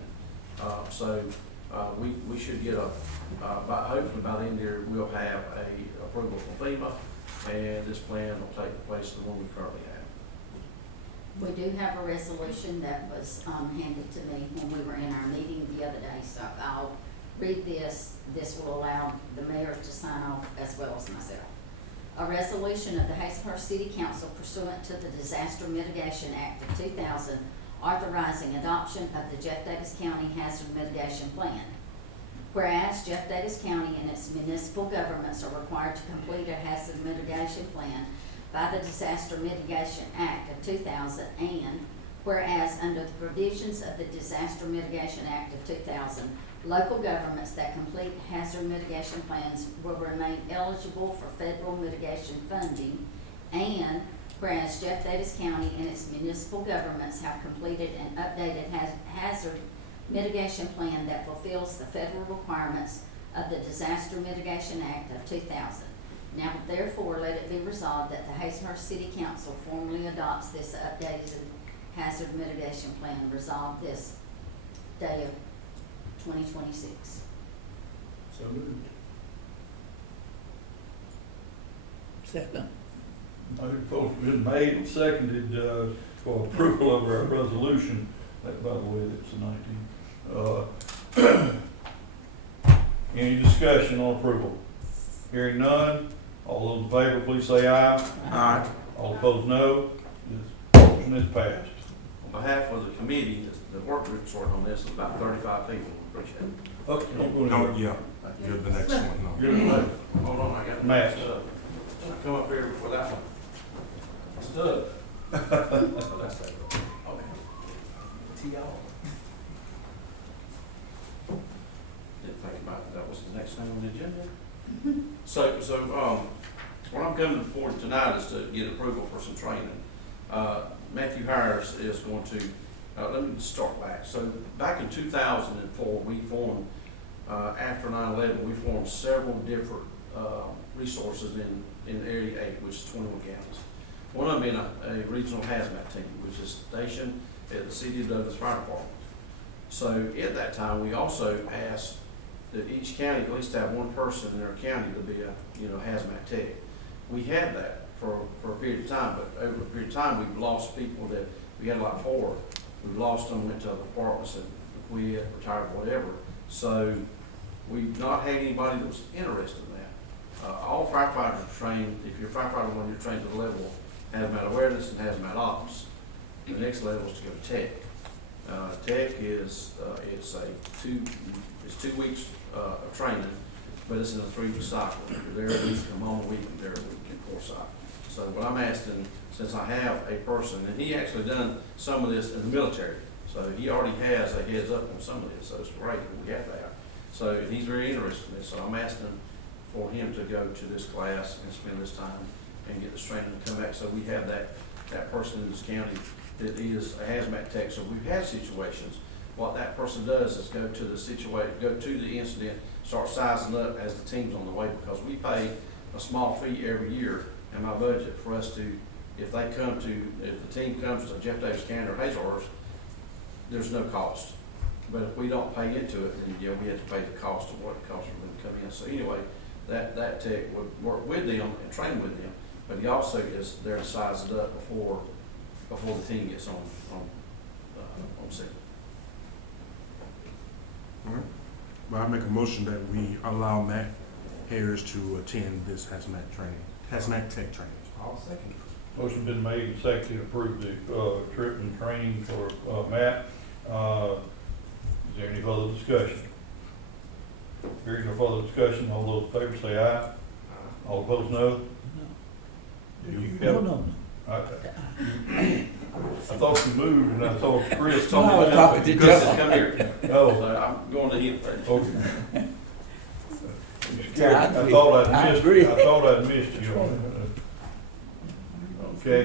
We should get hopefully by the end of the year, we'll have a approval from FEMA, and this plan will take the place of the one we currently have. We do have a resolution that was handed to me when we were in our meeting the other day, so I'll read this. This will allow the mayor to sign off as well as myself. A resolution of the Hazelhurst City Council pursuant to the Disaster Mitigation Act of 2000, authorizing adoption of the Jeff Davis County Hazard Mitigation Plan. Whereas Jeff Davis County and its municipal governments are required to complete a hazard mitigation plan by the Disaster Mitigation Act of 2000, and whereas under the provisions of the Disaster Mitigation Act of 2000, local governments that complete hazard mitigation plans will remain eligible for federal mitigation funding, and whereas Jeff Davis County and its municipal governments have completed an updated hazard mitigation plan that fulfills the federal requirements of the Disaster Mitigation Act of 2000. Now therefore let it be resolved that the Hazelhurst City Council formally adopts this updated hazard mitigation plan, resolved this day of 2026. So moved. Second. Motion been made and seconded, for approval of our resolution. That, by the way, that's the 19th. Any discussion on approval? Hearing none, all those in favor, please say aye. Aye. All opposed, no. This motion is passed. On behalf of the committee, the work group's working on this, about 35 people. Appreciate it. Okay, don't go No, anywhere. yeah, you're the next one, no. You're the next. Hold on, I got Matt. I come up here before that one. Stood. That's that. Okay. T.O. Didn't think about it. That was the next thing on the agenda. So, what I'm coming forward tonight is to get approval for some training. Matthew Harris is going to, let me start back. So back in 2004, we formed, after 9/11, we formed several different resources in Area 8, which is 21 counties. One of them being a regional hazmat team, which is stationed at the City of Douglas Fire Department. So at that time, we also asked that each county at least have one person in their county to be a hazmat tech. We had that for a period of time, but over a period of time, we've lost people that we had like 4. We've lost them, went to other departments and quit, retired, whatever. So we've not had anybody that was interested in that. All firefighters are trained. If you're a firefighter 1, you're trained to the level of hazmat awareness and hazmat ops. The next level is to go to tech. Tech is it's 2 weeks of training, but it's in a 3-week cycle. You're there a week, come home a week, and there a week in 4 cycle. So what I'm asking, since I have a person, and he actually done some of this in the military, so he already has a heads up on some of this, so it's great that we have that. So he's very interested in this, so I'm asking for him to go to this class and spend this time and get this training and come back. So we have that person in this county that is a hazmat tech. So we've had situations. What that person does is go to the incident, start sizing up as the team's on the way, because we pay a small fee every year in my budget for us to, if the team comes to Jeff Davis County or Hazelhurst, there's no cost. But if we don't pay into it, then yeah, we have to pay the cost of what it costs for them to come in. So anyway, that tech would work with them and train with them, but he also is there to size it up before the team gets on scene. All right. Well, I make a motion that we allow Matt Harris to attend this hazmat tech training. I'll second. Motion been made and seconded to approve the trip and training for Matt. Is there any further discussion? Hearing no further discussion, all those in favor say aye. All opposed, no. No. Okay. I thought you moved, and I thought Chris told me No, that. talking to Chris, Jeff. come here. Oh, So I'm going to hit first. okay. Yeah, I thought I I'd agree. missed you on it. Okay,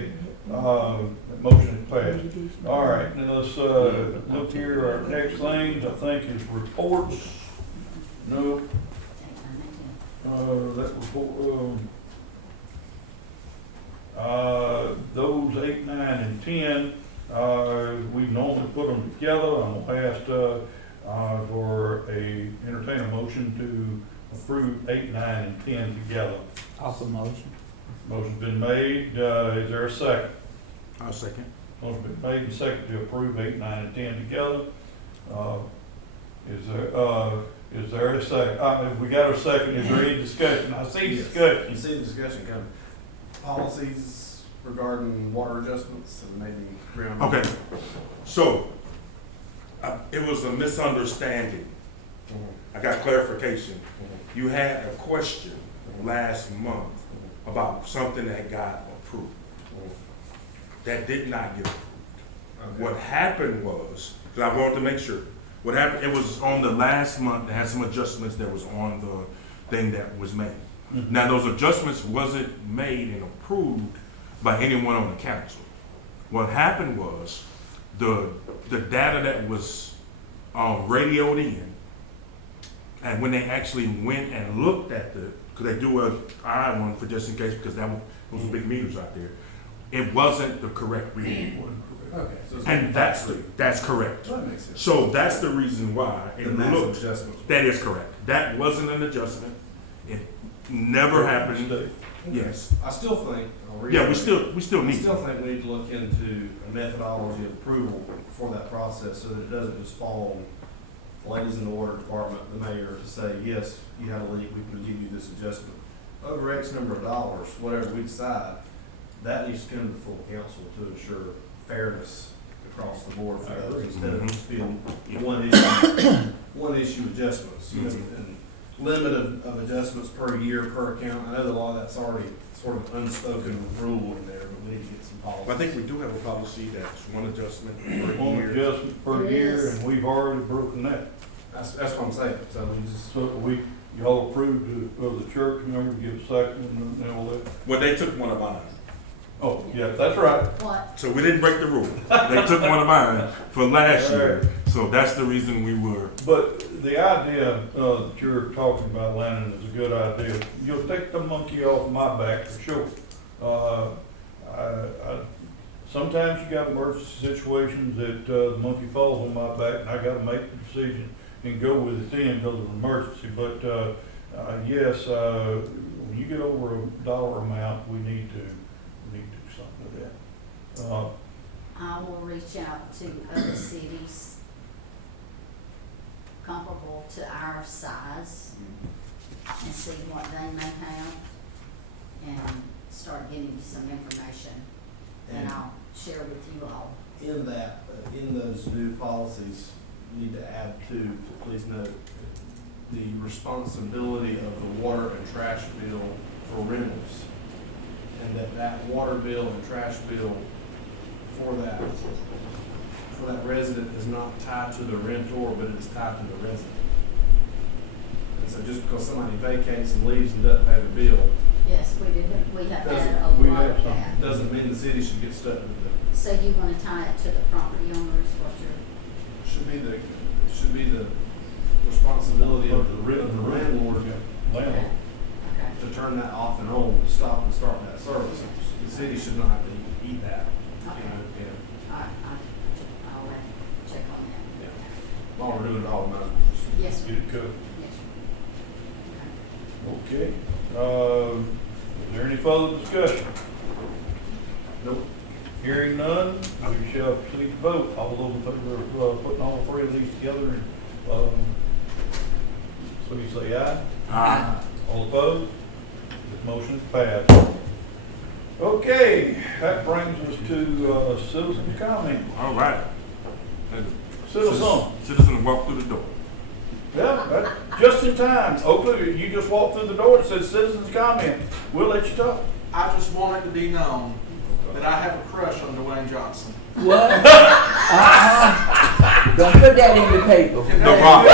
motion is passed. All right, now let's, look here, our next things, I think, is reports. No, that report, those 8, 9, and 10, we normally put them together. I'm gonna ask, for entertain a motion to approve 8, 9, and 10 together. Awesome motion. Motion's been made, is there a second? I'll second. Motion been made and seconded to approve 8, 9, and 10 together. Is there a second? If we got a second, is there any discussion? I see Yes. discussion. You see the discussion coming. Policies regarding water adjustments and maybe ground. Okay, so, it was a misunderstanding. I got clarification. You had a question last month about something that got approved. That did not get approved. What happened was, because I wanted to make sure, what happened, it was on the last month, they had some adjustments that was on the thing that was made. Now, those adjustments wasn't made and approved by anyone on the council. What happened was, the data that was radioed in, and when they actually went and looked at because they do a I one for just in case, because those were big meters out there, it wasn't the correct reading. Okay. So it's And that's correct. That makes sense. So that's the reason why The it massive looks, adjustments. that is correct. That wasn't an adjustment. It never happened. Mistake. Yes. I still think. Yeah, we still I need still to. think we need to look into a methodology of approval for that process so that it doesn't just fall on the ladies in the water department, the mayor, to say, yes, you had a leak, we can give you this adjustment. Over X number of dollars, whatever we decide, that needs to come to the full council to ensure fairness across the board for those instead of just being one issue adjustments. You know, and limit of adjustments per year per account. I know that a lot of that's already sort of unspoken rule in there, but we need to get some policy. I think we do have a policy that's one adjustment per One year. adjustment per It year, is. and we've already broken that. That's what I'm saying. So we just. So y'all approved of the church, remember, give a second and all that? Well, they took one of mine. Oh, yeah, that's right. What? So we didn't break the rule. They took one of mine for last year. So that's the reason we were. But the idea that you're talking about, Landon, is a good idea. You'll take the monkey off my back for sure. Sometimes you got emergency situations that the monkey falls on my back and I gotta make the decision and go with it then because of an emergency. But yes, when you get over a dollar amount, we need to do something with that. I will reach out to other cities comparable to our size and see what they may have and start getting some information. And I'll share with you all. In that, in those new policies, you need to add to, please note, the responsibility of the water and trash bill for rentals. And that water bill and trash bill for that resident is not tied to the rentor, but it is tied to the resident. And so just because somebody vacates and leaves and doesn't pay the bill, Yes, we have had a We lot have of some. that. doesn't mean the city should get stuck with it. So you wanna tie it to the property owners, what you're, Should be the responsibility of the landlord Landlord. okay. to turn that off and on, to stop and start that service. The city should not have to eat that. You Okay. know, yeah. All right, I'll check on that. Yeah. While we're doing it all, man. Yes, sir. Get it covered. Yes, sir. Okay. Is there any further discussion? Nope. Hearing none, we shall proceed to vote. All those in favor of putting all three of these together, so you say aye? Aye. All opposed? This motion is passed. Okay, that brings us to citizens' comment. All right. Citizen. Citizen walk through the door. Yeah, just in time. Hopefully, you just walked through the door and said citizens' comment. We'll let you talk. I just want it to be known that I have a crush on Dwayne Johnson. What? Don't put that in the paper. No problem.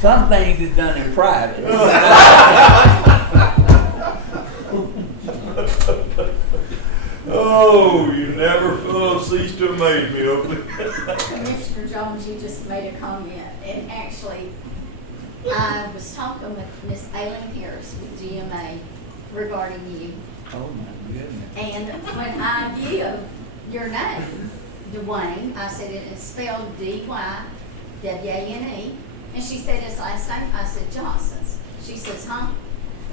Some things is done in private. Oh, you never cease to amaze me, Oakley. Commissioner Jones, you just made a comment, and actually, I was talking with Miss Aileen Harris with GMA regarding you. Oh, my goodness. And when I give your name, Dwayne, I said it is spelled D-Y-W-A-N-E. And she said his last name. I said Johnson's. She says, huh?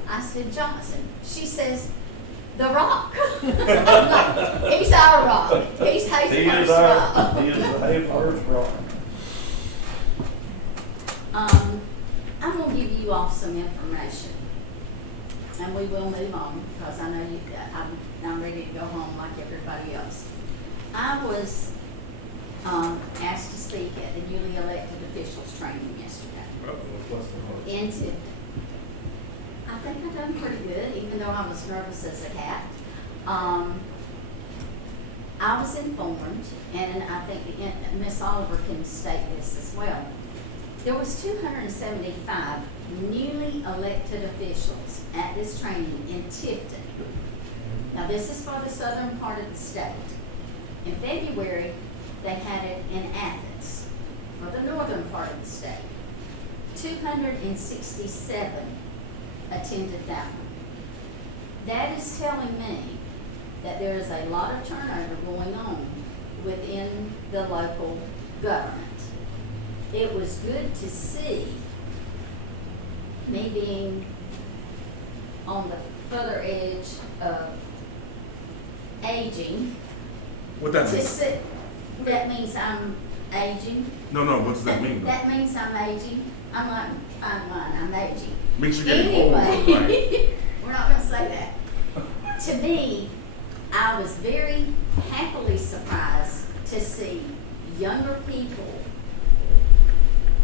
I said Johnson. She says, The Rock. He's our rock. He's He Hazelhurst is Rock. our, he is the Hazelhurst Rock. I'm gonna give you all some information, and we will move on, because I know I'm ready to go home like everybody else. I was, asked to speak at the newly elected officials training yesterday in Tifton. I think I've done pretty good, even though I was nervous as a cat. I was informed, and I think Miss Oliver can state this as well. There was 275 newly elected officials at this training in Tifton. Now, this is for the southern part of the state. In February, they had it in Athens for the northern part of the state. 267 attended that one. That is telling me that there is a lot of turnover going on within the local government. It was good to see, me being on the further edge of aging. What that to mean? see- That means I'm aging. No, what does that mean? That means I'm aging. I'm aging. Means you're getting old, Anyway, right? we're not gonna say that. To me, I was very happily surprised to see younger people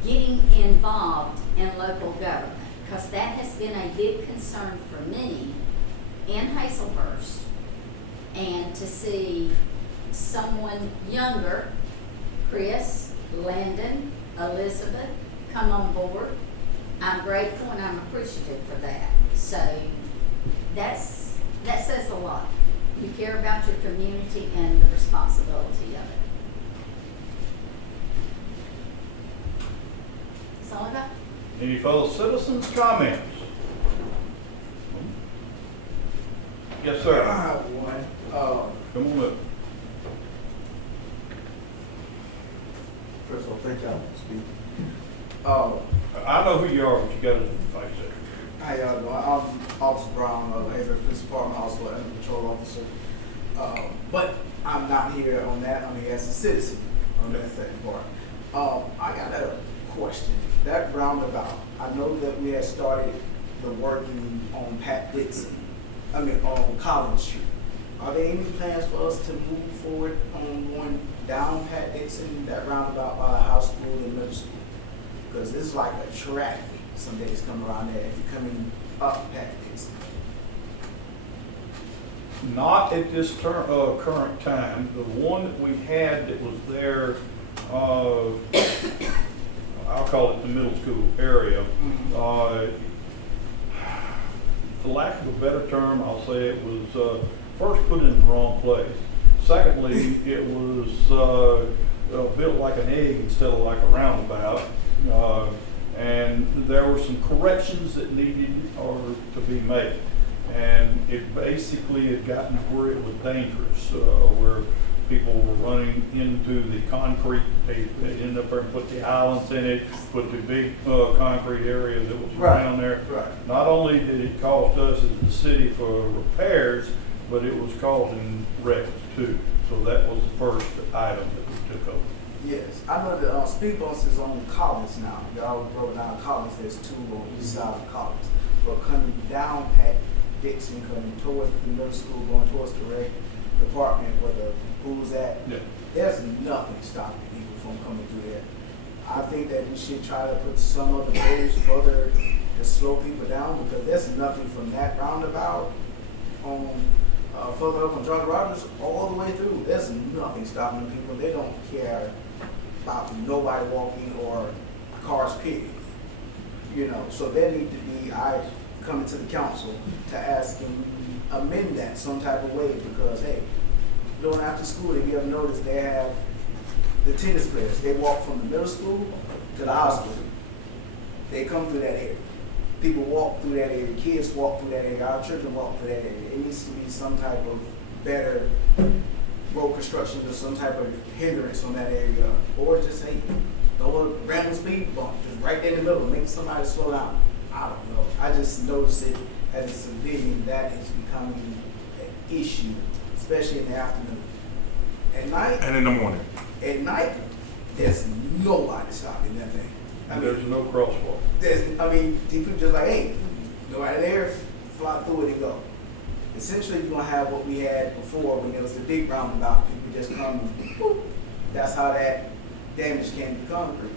getting involved in local government, because that has been a big concern for me in Hazelhurst. And to see someone younger, Chris, Landon, Elizabeth, come on board, I'm grateful and I'm appreciative for that. So that says a lot. You care about your community and the responsibility of it. That's all I got. Any fellow citizens' comments? Yes, sir. I have one. Come on up. First of all, thank y'all for speaking. I know who you are, but you gotta face it. Hi, y'all doing? I'm Officer Brown of Hazelhurst Police Department, also an animal control officer. But I'm not here on that. I'm here as a citizen on that second part. I got a question. That roundabout, I know that we had started the working on on Collins Street. Are there any plans for us to move forward on going down Pat Dixon, that roundabout by the high school and middle school? Because it's like a traffic some days come around there if you're coming up Pat Dixon. Not at this current time. The one that we had that was there, I'll call it the middle school area. For lack of a better term, I'll say it was first put in the wrong place. Secondly, it was built like an egg instead of like a roundabout. And there were some corrections that needed to be made. And it basically had gotten where it was dangerous, where people were running into the concrete. They ended up there and put the islands in it, put the big concrete area that was around there. Right. Not only did it cost us as the city for repairs, but it was causing wrecks too. So that was the first item that we took over. Yes, I know the speed bus is on Collins now. Y'all broke down Collins. There's two on each side of Collins. But coming down Pat Dixon, coming towards the middle school, going towards the rec department where the pool's at, Yeah. there's nothing stopping people from coming through there. I think that we should try to put some of the roads further to slow people down, because there's nothing from that roundabout on further up on George Rogers all the way through. There's nothing stopping people. They don't care about nobody walking or cars period. So there need to be, coming to the council to ask them amend that some type of way, because hey, going after school, if you ever noticed, they have the tennis players. They walk from the middle school to the hospital. They come through that area. People walk through that area. Kids walk through that area. Our children walk through that area. It needs to be some type of better road construction or some type of hindrance on that area, or just hey, no random speed bump just right there in the middle, make somebody slow down. I don't know. I just noticed it as a civilian that is becoming an issue, especially in the afternoon. At night, And in the morning. there's nobody stopping that thing. There's no crosswalk. People just like, hey, go right there, fly through it and go. Essentially, you're gonna have what we had before when there was the big roundabout. People just come and boop. That's how that damage came to concrete.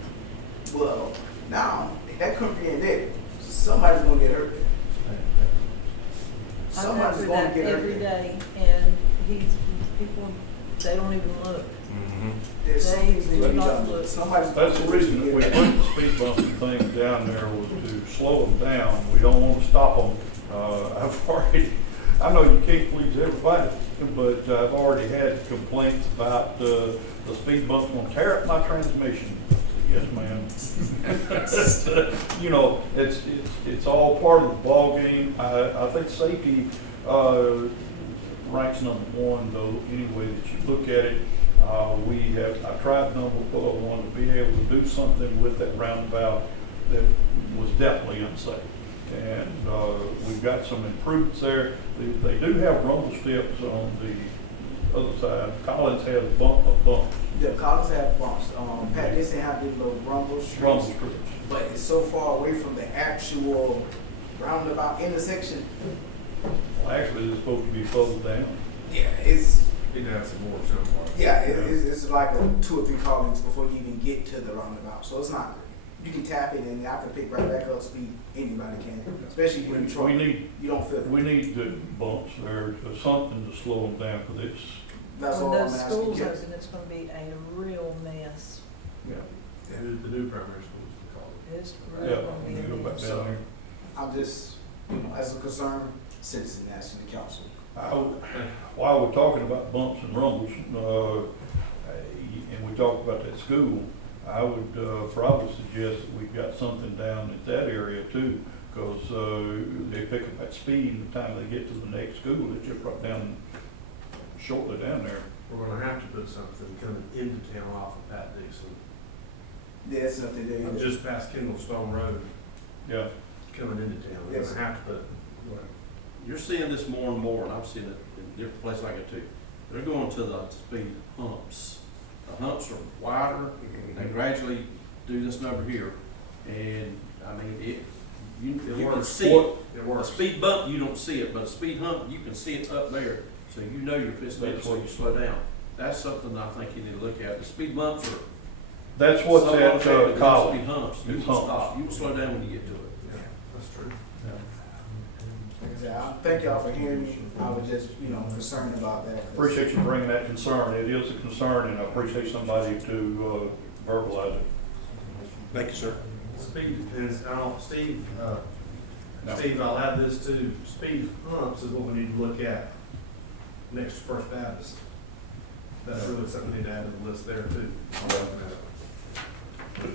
Well, now that concrete ain't there. Somebody's gonna get hurt there. I go Somebody's through gonna that get hurt every there. day, and people, they don't even look. Mm-hmm. There's some They things that do need to be not done. look. Somebody's. That's the reason that we put the speed bumps and things down there was to slow them down. We don't want to stop them. I know you can't please everybody, but I've already had complaints about the speed bumps gonna tear up my transmission. Yes, ma'am. You know, it's all part of the ball game. I think safety ranks number one, though, any way that you look at it. I tried number one to be able to do something with that roundabout that was definitely unsafe. And we've got some improvements there. They do have rumble strips on the other side. Collins has bumps. The college have bumps. Pat Dixon have these little rumble strips, but it's so far away from the actual roundabout intersection. Well, actually, it's supposed to be further down. Yeah, it's. Need to have some more somewhere. Yeah, it's like 2 or 3 callings before you even get to the roundabout. So it's not. You can tap it and I can pick right back up speed. Anybody can, especially when you truck. You don't feel it. We need the bumps there, something to slow them down, because it's. That's When all I'm those asking. schools open, it's gonna be a real mess. Yeah. The new primary schools, we call it. It's really Yeah, gonna when be you a go back mess. down there. I'm just, as a concerned citizen asking the council. While we're talking about bumps and rumbles, and we talked about that school, I would probably suggest that we've got something down at that area too, because they pick up that speed, and the time they get to the next school, it's just right down, shortly down there. We're gonna have to put something coming into town off of Pat Dixon. Yeah, it's nothing there either. Just past Kendall Stone Road, Yeah. coming into town. We're Yes. gonna have to put, You're seeing this more and more, and I'm seeing it in different places like it too. They're going to the speed humps. The humps are wider, they gradually do this number here, and, I mean, you can works. see it. it A works. speed bump, you don't see it, but a speed hump, you can see it up there, so you know you're fixing it, so you slow down. That's something I think you need to look at. The speed bumps are. That's what's some at unattractive, they're college. Speed humps, you It's can humps. stop, you can slow down when you get to it. Yeah, that's true. Thank y'all for hearing me. I was just, concerned about that. Appreciate you bringing that concern. It is a concern, and I appreciate somebody to verbalize it. Thank you, sir. Speed is, Steve, No. Steve, I'll add this too. Speed humps is what we need to look at next to First Baptist. That's really something we need to add to the list there too.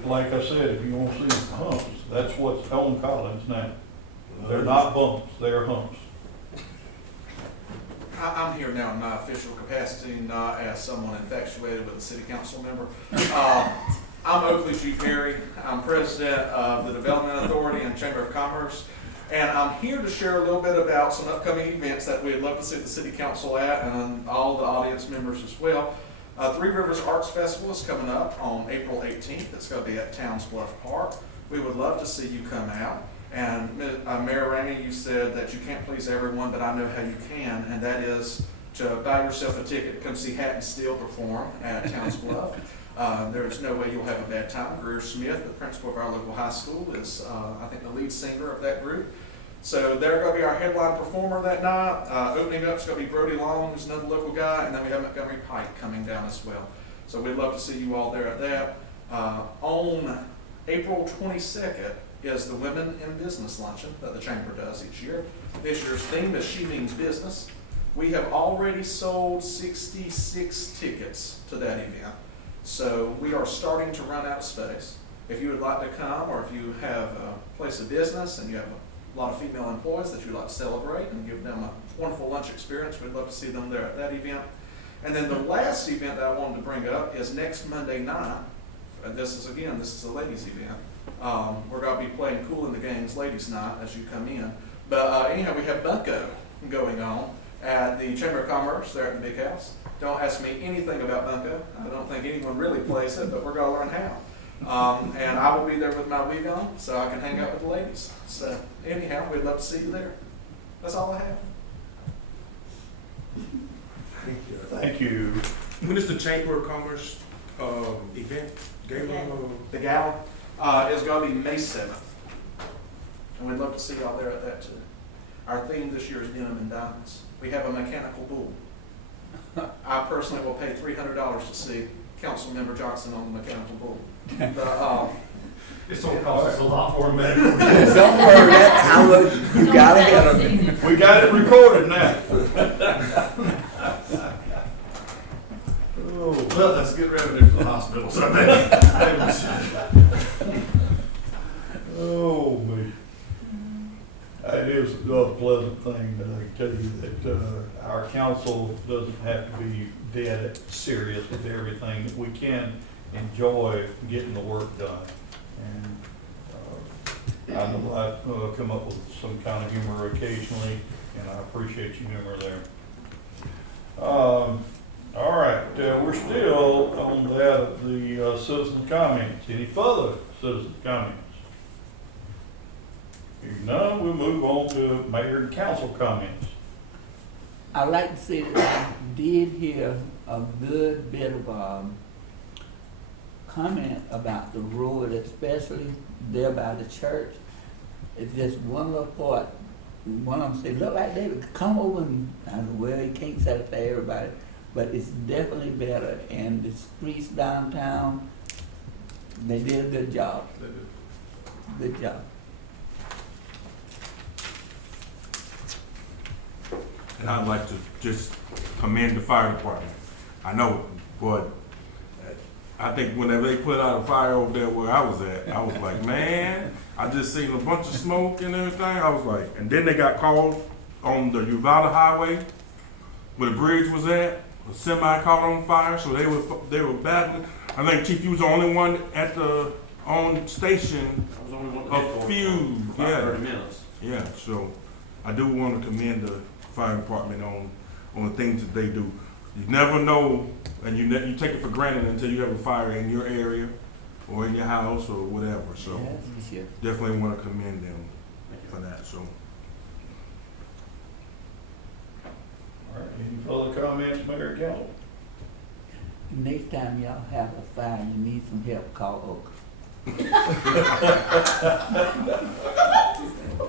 Like I said, if you want to see humps, that's what's on Collins now. They're not bumps, they're humps. I'm here now in my official capacity, not as someone infatuated with a city council member. I'm Oakley G. Perry. I'm president of the Development Authority and Chamber of Commerce. And I'm here to share a little bit about some upcoming events that we'd love to see the city council at, and all the audience members as well. Three Rivers Arts Festival is coming up on April 18th. It's going to be at Towns Bluff Park. We would love to see you come out. And Mayor Ramey, you said that you can't please everyone, but I know how you can, and that is to buy yourself a ticket to come see Hatton Steele perform at Towns Bluff. There's no way you'll have a bad time. Greer Smith, the principal of our local high school, is I think the lead singer of that group. So they're going to be our headline performer that night. Opening up is going to be Brody Long, who's another local guy, and then we have Montgomery Pike coming down as well. So we'd love to see you all there at that. On April 22nd is the Women in Business Luncheon that the Chamber does each year. This year's theme is She Means Business. We have already sold 66 tickets to that event. So we are starting to run out of space. If you would like to come, or if you have a place of business and you have a lot of female employees that you'd like to celebrate and give them a wonderful lunch experience, we'd love to see them there at that event. And then the last event that I wanted to bring up is next Monday night. This is a ladies' event. We're going to be playing Cool in the Gang's Ladies' Night as you come in. But anyhow, we have Bunko going on. at the Chamber of Commerce there at the Big House. Don't ask me anything about Bunko. I don't think anyone really plays it, but we're gonna learn how. And I will be there with my wig on, so I can hang out with the ladies. So anyhow, we'd love to see you there. That's all I have. Thank you. When is the Chamber of Commerce, event, gala? The gala is gonna be May 7th. And we'd love to see y'all there at that too. Our theme this year is denim and diamonds. We have a mechanical bull. I personally will pay $300 to see Councilmember Johnson on the mechanical bull. It's gonna cost us a lot more medical. Don't worry, you gotta get them. We got it recorded now. Oh. Well, that's good revenue for the hospital, so maybe we should. Oh, me. It is a pleasant thing that I can tell you that our council doesn't have to be dead serious with everything. That we can enjoy getting the work done. And I know I come up with some kind of humor occasionally, and I appreciate your humor there. All right, we're still on that of the citizen comments. Any further citizen comments? If none, we'll move on to mayor and council comments. I'd like to say that I did hear a good bit of comment about the road, especially there by the church. It's just one little part. One of them said, look like they would come over and, I said, well, you can't say it to everybody, but it's definitely better. And the streets downtown, they did a good job. Good job. And I'd like to just commend the fire department. I know, but I think whenever they put out a fire over there where I was at, I was like, man, I just seen a bunch of smoke and everything. I was like, and then they got called on the Uvalde Highway where the bridge was at. A semi caught on fire, so they were battling. I think Chief, you was the only one at the on station. I was the only one A few, yeah. 30 minutes. Yeah, so I do want to commend the fire department on the things that they do. You never know, and you take it for granted until you have a fire in your area or in your house or whatever. So Yeah, definitely want to commend them for that. So. All right, any further comments, Mayor and Council? Next time y'all have a fire, you need some help, call Oak.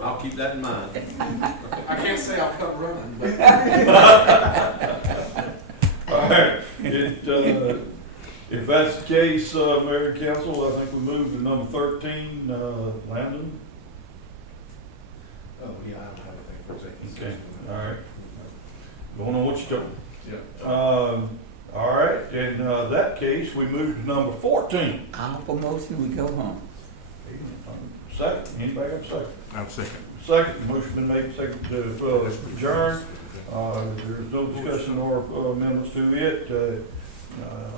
I'll keep that in mind. I can't say I'll come running, but All right, if that's the case, Mayor and Council, I think we move to number 13, Landon. Oh, yeah, I don't have anything for executive Okay, session. all right. Going on what you told. Yeah. All right, in that case, we move to number 14. I'll promotion, we go home. Second, anybody got a second? I'm second. Second, motion been made, second to adjourn. There's no discussion or amendments to it.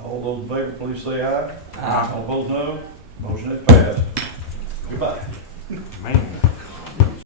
All those in favor, please say aye. Aye. All opposed, no. Motion is passed. Goodbye. Man.